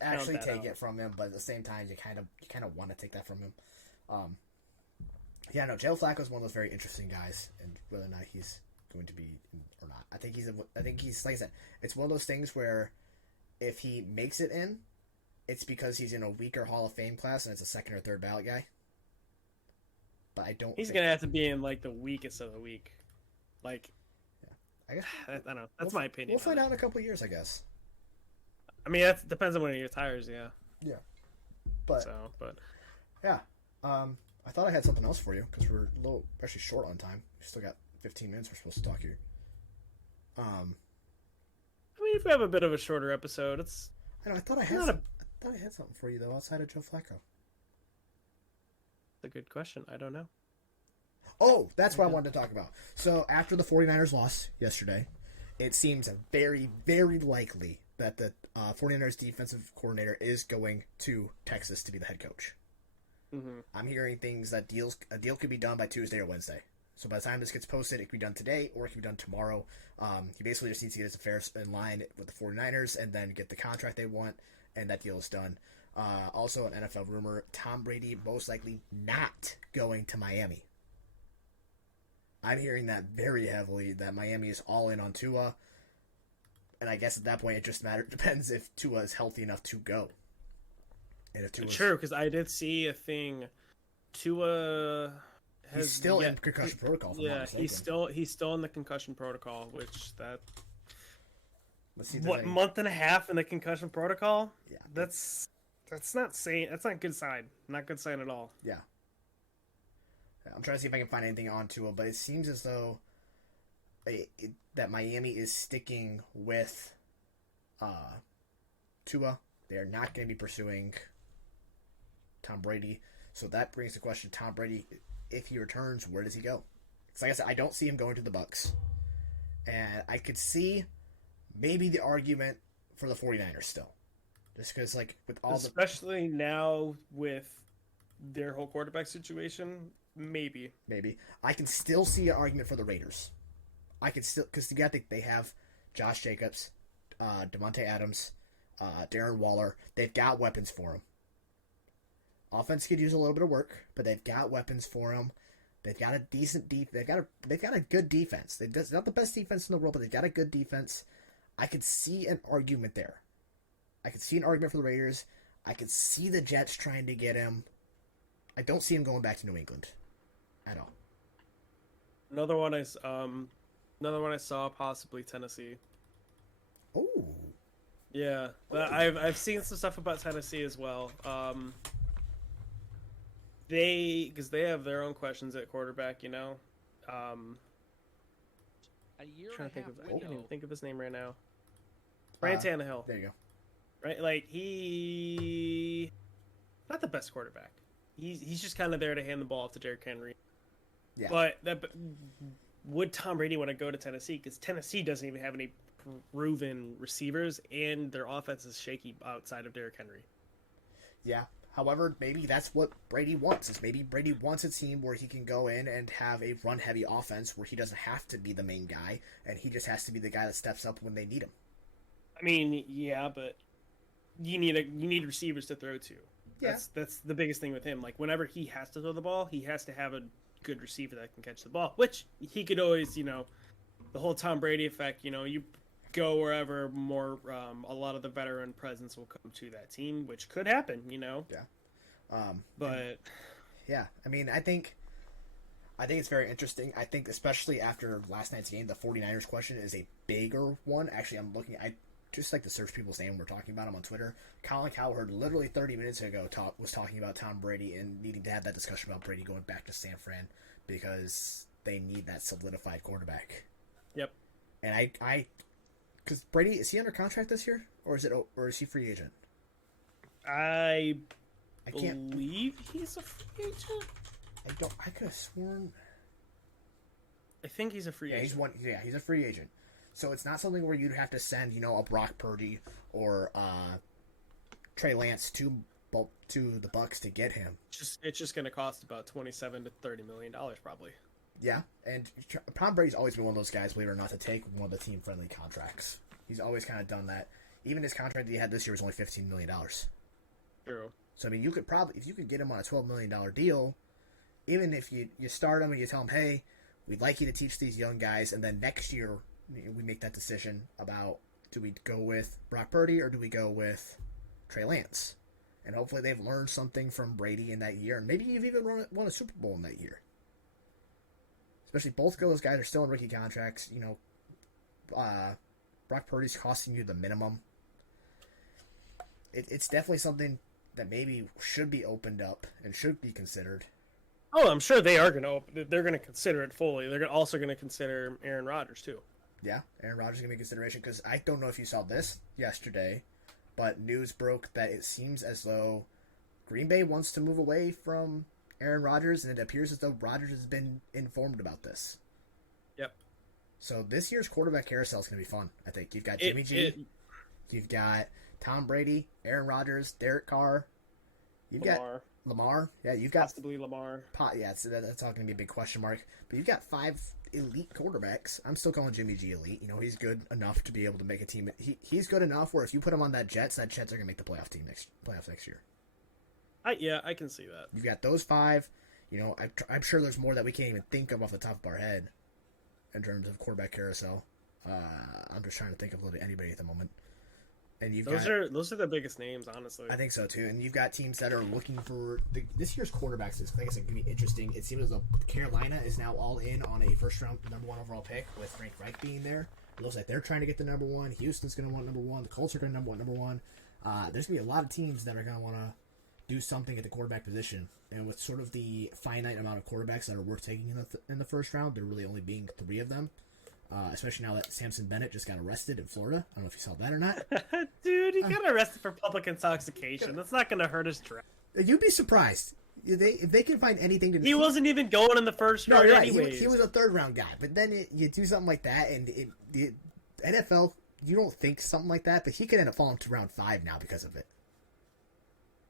actually take it from him, but at the same time, you kind of want to take that from him. Yeah, no, Joe Flacco is one of those very interesting guys, and whether or not he's going to be or not, I think he's like I said, it's one of those things where if he makes it in, it's because he's in a weaker Hall of Fame class and it's a second or third ballot guy. But I don't. He's gonna have to be in like the weakest of the weak, like. I guess I don't know. That's my opinion. We'll find out in a couple of years, I guess. I mean, that depends on when he retires. Yeah. Yeah. But yeah. I thought I had something else for you because we're actually short on time. We still got 15 minutes we're supposed to talk here. I mean, if we have a bit of a shorter episode, it's. I thought I had something for you though outside of Joe Flacco. That's a good question. I don't know. Oh, that's what I wanted to talk about. So after the 49ers lost yesterday, it seems very, very likely that the 49ers defensive coordinator is going to Texas to be the head coach. Mm-hmm. I'm hearing things that a deal could be done by Tuesday or Wednesday. So by the time this gets posted, it could be done today or it could be done tomorrow. He basically just needs to get his affairs in line with the 49ers and then get the contract they want, and that deal is done. Also, an NFL rumor, Tom Brady most likely not going to Miami. I'm hearing that very heavily, that Miami is all in on Tua. And I guess at that point, it just depends if Tua is healthy enough to go. And if Tua's... True, because I did see a thing. Tua he's still in concussion protocol. Yeah, he's still in the concussion protocol, which that. Month and a half in the concussion protocol? Yeah, that's not saying. That's not a good sign. Not good sign at all. Yeah. I'm trying to see if I can find anything on Tua, but it seems as though that Miami is sticking with Tua. They are not going to be pursuing Tom Brady. So that brings the question, Tom Brady, if he returns, where does he go? Because like I said, I don't see him going to the Bucs. And I could see maybe the argument for the 49ers still. Just because, like, with all especially now with their whole quarterback situation, maybe. I can still see an argument for the Raiders. I can still, because they have Josh Jacobs, Devontae Adams, Darren Waller. They've got weapons for him. Offense could use a little bit of work, but they've got weapons for him. They've got a decent they've got a good defense. They're not the best defense in the world, but they've got a good defense. I could see an argument there. I could see an argument for the Raiders. I could see the Jets trying to get him. I don't see him going back to New England at all. Another one I saw, possibly Tennessee. Oh. Yeah, but I've seen some stuff about Tennessee as well. Because they have their own questions at quarterback, you know. A year I can't even think of his name right now. Ryan Tannehill. There you go. right? Like not the best quarterback. He's just kind of there to hand the ball off to Derrick Henry. Yeah. But would Tom Brady want to go to Tennessee? Because Tennessee doesn't even have any proven receivers, and their offense is shaky outside of Derrick Henry. Yeah. However, maybe that's what Brady wants. Is maybe Brady wants a team where he can go in and have a run-heavy offense where he doesn't have to be the main guy, and he just has to be the guy that steps up when they need him. I mean, yeah, but you need receivers to throw to. Yeah. That's the biggest thing with him. Like whenever he has to throw the ball, he has to have a good receiver that can catch the ball, which he could always, the whole Tom Brady effect. You go wherever more a lot of the veteran presence will come to that team, which could happen. Yeah. But yeah, I mean, I think it's very interesting. I think especially after last night's game, the 49ers question is a bigger one. Actually, I just like to search people's name. We're talking about him on Twitter. Colin Cowherd, literally 30 minutes ago, was talking about Tom Brady and needing to have that discussion about Brady going back to San Fran because they need that solidified quarterback. Yep. And because Brady, is he under contract this year, or is he free agent? I can't believe he's a free agent. I could have sworn. I think he's a free agent. He's a free agent. So it's not something where you'd have to send, a Brock Purdy or Trey Lance to the Bucks to get him. It's just going to cost about $27 to $30 million probably. Yeah, and Tom Brady's always been one of those guys, believe it or not, to take one of the team-friendly contracts. He's always kind of done that. Even his contract that he had this year was only $15 million. True. So, I mean, you could probably, if you could get him on a $12 million deal, even if you start him and you tell him, hey, we'd like you to teach these young guys, and then next year we make that decision about do we go with Brock Purdy or do we go with Trey Lance? And hopefully they've learned something from Brady in that year, and maybe you've even won a Super Bowl in that year. Especially both of those guys are still in rookie contracts. Brock Purdy's costing you the minimum. It's definitely something that maybe should be opened up and should be considered. Oh, I'm sure they're going to consider it fully. They're also going to consider Aaron Rodgers too. Yeah, Aaron Rodgers is going to be a consideration because I don't know if you saw this yesterday, but news broke that it seems as though Green Bay wants to move away from Aaron Rodgers, and it appears as though Rodgers has been informed about this. Yep. So this year's quarterback carousel is going to be fun, I think. You've got Jimmy G, you've got Tom Brady, Aaron Rodgers, Derek Carr, you've got Lamar. Yeah, you've got possibly Lamar. Yeah, so that's all going to be a big question mark. But you've got 5 elite quarterbacks. I'm still calling Jimmy G elite. He's good enough to be able to make a team. He's good enough where if you put him on that Jets are going to make the playoffs next year. I can see that. You've got those 5. I'm sure there's more that we can't even think of off the top of our head in terms of quarterback carousel. I'm just trying to think of literally anybody at the moment. And those are the biggest names, honestly. I think so too. And you've got teams that are looking for this year's quarterbacks. Like I said, going to be interesting. It seems as though Carolina is now all in on a first round number 1 overall pick with Frank Reich being there. It looks like they're trying to get the number 1. Houston's going to want number 1. The Colts are going to want number 1. There's going to be a lot of teams that are going to want to do something at the quarterback position. And with sort of the finite amount of quarterbacks that are worth taking in the first round, there really only being 3 of them. Especially now that Samson Bennett just got arrested in Florida. I don't know if you saw that or not. Dude, he got arrested for public intoxication. That's not going to hurt his draft. You'd be surprised. If they can find anything to... He wasn't even going in the first round anyways. He was a third-round guy. But then you do something like that, and the NFL, you don't think something like that, but he could end up falling to round 5 now because of it.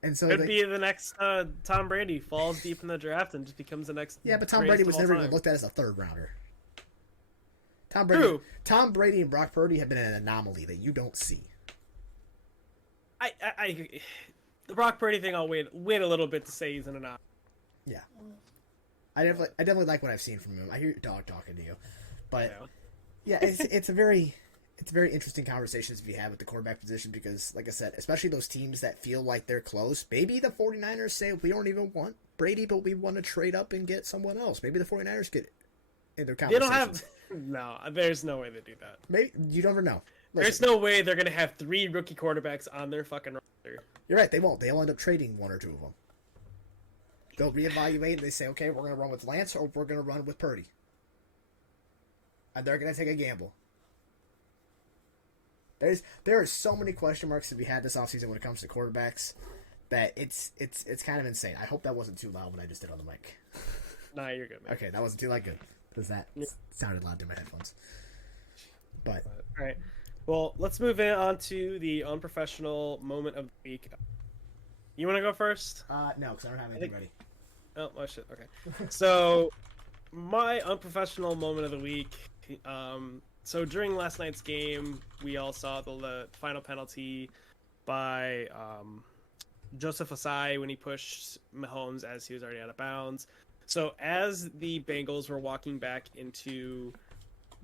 And so could be the next Tom Brady falls deep in the draft and just becomes the next... Yeah, but Tom Brady was never even looked at as a third-rounder. Tom Brady and Brock Purdy have been an anomaly that you don't see. The Brock Purdy thing, I'll wait a little bit to say he's an anomaly. Yeah, I definitely like what I've seen from him. I hear your dog talking to you, but yeah, it's a very interesting conversations we have with the quarterback position because, like I said, especially those teams that feel like they're close. Maybe the 49ers say we don't even want Brady, but we want to trade up and get someone else. Maybe the 49ers get in their conversations. They don't have... No, there's no way they do that. Maybe you never know. There's no way they're gonna have 3 rookie quarterbacks on their fucking roster. You're right. They won't. They'll end up trading 1 or 2 of them. They'll reevaluate and they say, okay, we're gonna run with Lance or we're gonna run with Purdy, and they're gonna take a gamble. There are so many question marks to be had this offseason when it comes to quarterbacks that it's kind of insane. I hope that wasn't too loud when I just did on the mic. Nah, you're good, man. Okay, that wasn't too loud. Good, because that sounded loud through my headphones. But all right, well, let's move on to the unprofessional moment of the week. You want to go first? no, because I don't have anything ready. Oh, oh shit. Okay. So, my unprofessional moment of the week. So during last night's game, we all saw the final penalty by Joseph Osai when he pushed Mahomes as he was already out of bounds. So as the Bengals were walking back into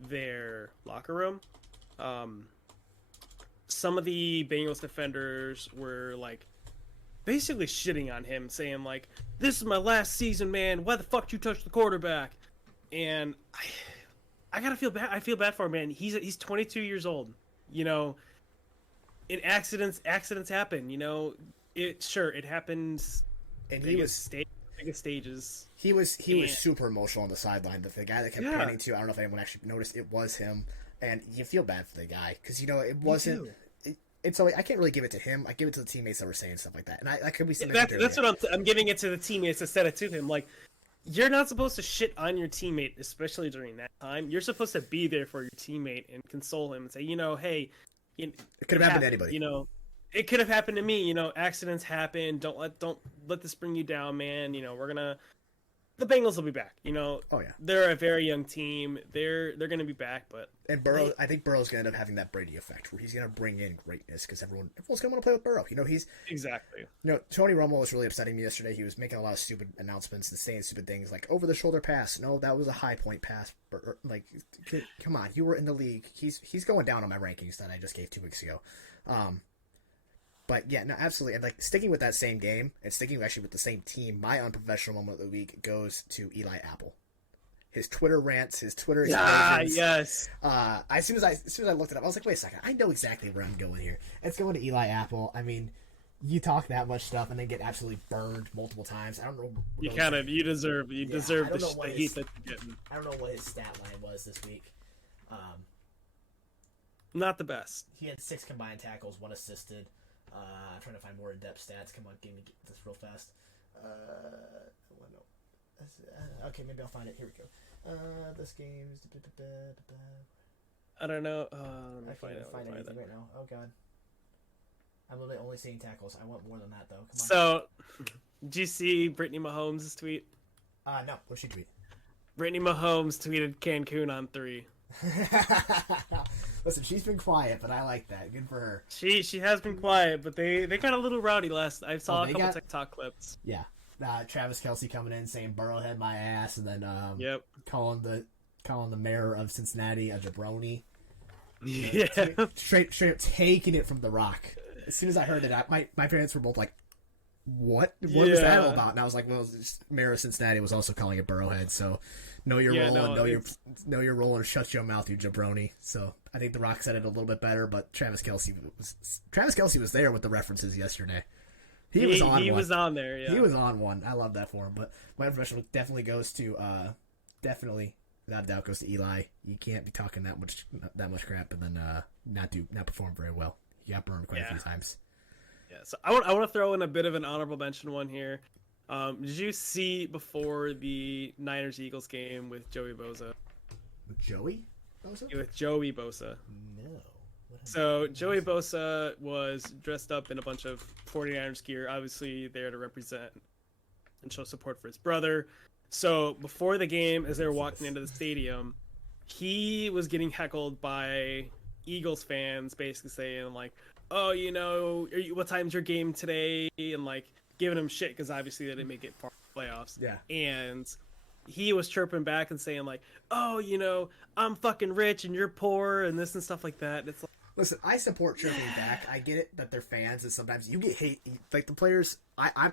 their locker room, some of the Bengals defenders were like basically shitting on him, saying like, "This is my last season, man. Why the fuck you touch the quarterback?" And I gotta feel bad. I feel bad for him, man. He's 22 years old. You know, in accidents happen. You know, it happens. And he was biggest stages. He was super emotional on the sideline. The guy that kept panning to, I don't know if anyone actually noticed, it was him. And you feel bad for the guy because it wasn't. It's so I can't really give it to him. I give it to the teammates that were saying stuff like that, and I could be saying that's what I'm giving it to the teammates instead of to him. Like, you're not supposed to shit on your teammate, especially during that time. You're supposed to be there for your teammate and console him and say, hey, it could have happened to anybody. It could have happened to me. Accidents happen. Don't let this bring you down, man. The Bengals will be back. Oh yeah, they're a very young team. They're gonna be back, and Burrow. I think Burrow's gonna end up having that Brady effect, where he's gonna bring in greatness because everyone's gonna want to play with Burrow. He's exactly. Tony Romo was really upsetting me yesterday. He was making a lot of stupid announcements and saying stupid things like over the shoulder pass. No, that was a high point pass. Like, come on, you were in the league. He's going down on my rankings that I just gave 2 weeks ago. But yeah, no, absolutely. And like sticking with that same game and sticking actually with the same team, my unprofessional moment of the week goes to Eli Apple. His Twitter rants, his Twitter explosions. Yes. As soon as I looked it up, I was like, wait a second, I know exactly where I'm going here. It's going to Eli Apple. I mean, you talk that much stuff and then get absolutely burned multiple times. I don't know. You deserve the heat that you're getting. I don't know what his stat line was this week. Not the best. He had 6 combined tackles, 1 assisted. I'm trying to find more in-depth stats. Come on, give me this real fast. Okay, maybe I'll find it. Here we go. This game's... I don't know. I can't find anything right now. Oh, God. I'm literally only seeing tackles. I want more than that, though. Come on. So, did you see Brittany Mahomes' tweet? No. What'd she tweet? Brittany Mahomes tweeted Cancun on 3. Listen, she's been quiet, but I like that. Good for her. She has been quiet, but they got a little rowdy last. I saw a couple TikTok clips. Yeah, Travis Kelce coming in saying Burrow had my ass, and then calling the mayor of Cincinnati a jabroni. Yeah, straight up taking it from The Rock. As soon as I heard it, my parents were both like, "What? What was that all about?" And I was like, "Well, mayor of Cincinnati was also calling it Burrowhead, so." Know your role and know your role and shut your mouth, you jabroni. So I think The Rock said it a little bit better, but Travis Kelce was there with the references yesterday. He was on there. Yeah, he was on one. I love that for him. But my professional definitely goes to definitely without a doubt goes to Eli. You can't be talking that much crap and then not perform very well. He got burned quite a few times. Yeah, so I want to throw in a bit of an honorable mention one here. Did you see before the Niners-Eagles game with Joey Bosa? With Joey Bosa? With Joey Bosa. No. So Joey Bosa was dressed up in a bunch of 49ers gear, obviously there to represent and show support for his brother. So before the game, as they were walking into the stadium, he was getting heckled by Eagles fans, basically saying like, "Oh, what time's your game today?" And like giving him shit because obviously they didn't make it far in the playoffs. Yeah. And he was chirping back and saying like, "Oh, I'm fucking rich and you're poor," and this and stuff like that. It's like, listen, I support chirping back. I get it that they're fans and sometimes you get hate. Like the players, I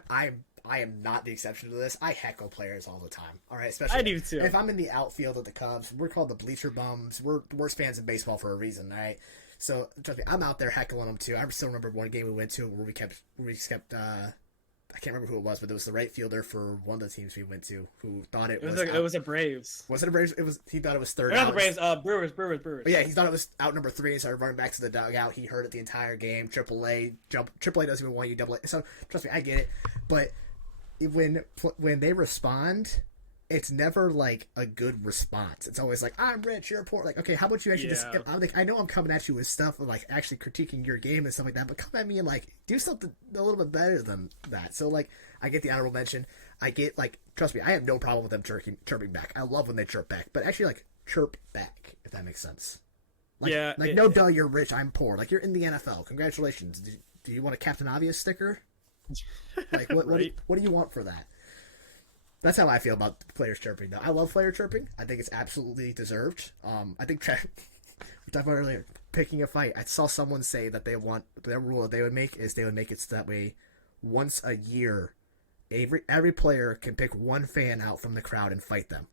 am not the exception to this. I heckle players all the time. All right, especially I do too. If I'm in the outfield of the Cubs, we're called the bleacher bums. We're the worst fans in baseball for a reason, all right? So trust me, I'm out there heckling them too. I still remember one game we went to where we kept I can't remember who it was, but it was the right fielder for one of the teams we went to who thought It was a Braves. Was it a Braves? He thought it was third. Not the Braves. Brewers. But yeah, he thought it was out number 3 and started running back to the dugout. He heard it the entire game. AAA doesn't even want you AA. So trust me, I get it. But when they respond, it's never like a good response. It's always like, I'm rich, you're poor. Like, okay, how about you actually just? I'm like, I know I'm coming at you with stuff like actually critiquing your game and stuff like that, but come at me and like do something a little bit better than that. So like, I get the honorable mention. I get like, trust me, I have no problem with them chirping back. I love when they chirp back, but actually like chirp back if that makes sense. Like, duh, you're rich, I'm poor. Like, you're in the NFL. Congratulations. Do you want a Captain Obvious sticker? Like, what do you want for that? That's how I feel about players chirping, though. I love player chirping. I think it's absolutely deserved. I think we talked about earlier, picking a fight. I saw someone say that their rule that they would make is they would make it so that way once a year, every player can pick one fan out from the crowd and fight them.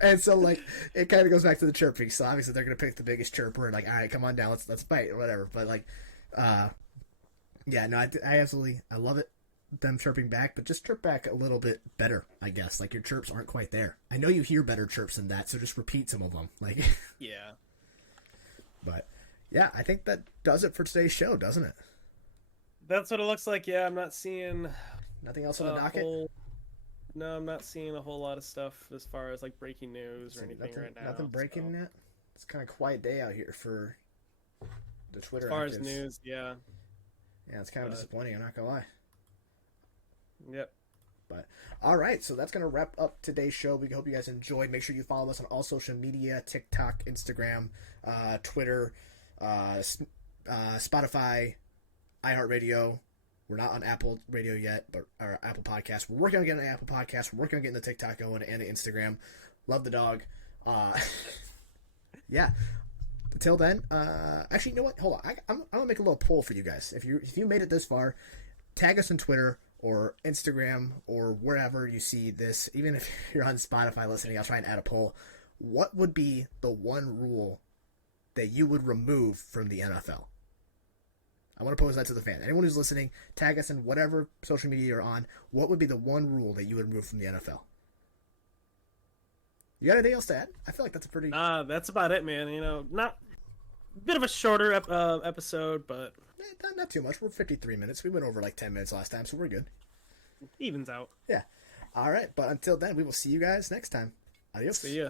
And so like it kind of goes back to the chirping. So obviously they're gonna pick the biggest chirper and like, all right, come on down, let's fight or whatever. But like, yeah, no, I absolutely I love it. Them chirping back, but just chirp back a little bit better, I guess. Like your chirps aren't quite there. I know you hear better chirps than that, so just repeat some of them. Like, yeah. But yeah, I think that does it for today's show, doesn't it? That's what it looks like. Yeah, I'm not seeing nothing else on the docket. No, I'm not seeing a whole lot of stuff as far as like breaking news or anything right now. Nothing breaking yet. It's kind of quiet day out here for the Twitter. As far as news, yeah. Yeah, it's kind of disappointing. I'm not gonna lie. Yep. But all right, so that's gonna wrap up today's show. We hope you guys enjoyed. Make sure you follow us on all social media: TikTok, Instagram, Twitter, Spotify, iHeartRadio. We're not on Apple Radio yet, but our Apple Podcast. We're working on getting an Apple Podcast. We're working on getting the TikTok going and the Instagram. Love the dog. Yeah. Until then, actually, you know what? Hold on. I'm gonna make a little poll for you guys. If you made it this far, tag us on Twitter or Instagram or wherever you see this. Even if you're on Spotify listening, I'll try and add a poll. What would be the one rule that you would remove from the NFL? I want to pose that to the fan. Anyone who's listening, tag us in whatever social media you're on. What would be the one rule that you would remove from the NFL? You got anything else to add? I feel like that's a pretty... that's about it, man. You know, not a bit of a shorter episode, but... Not too much. We're 53 minutes. We went over like 10 minutes last time, so we're good. Evens out. Yeah. All right, but until then, we will see you guys next time. Adios. See ya.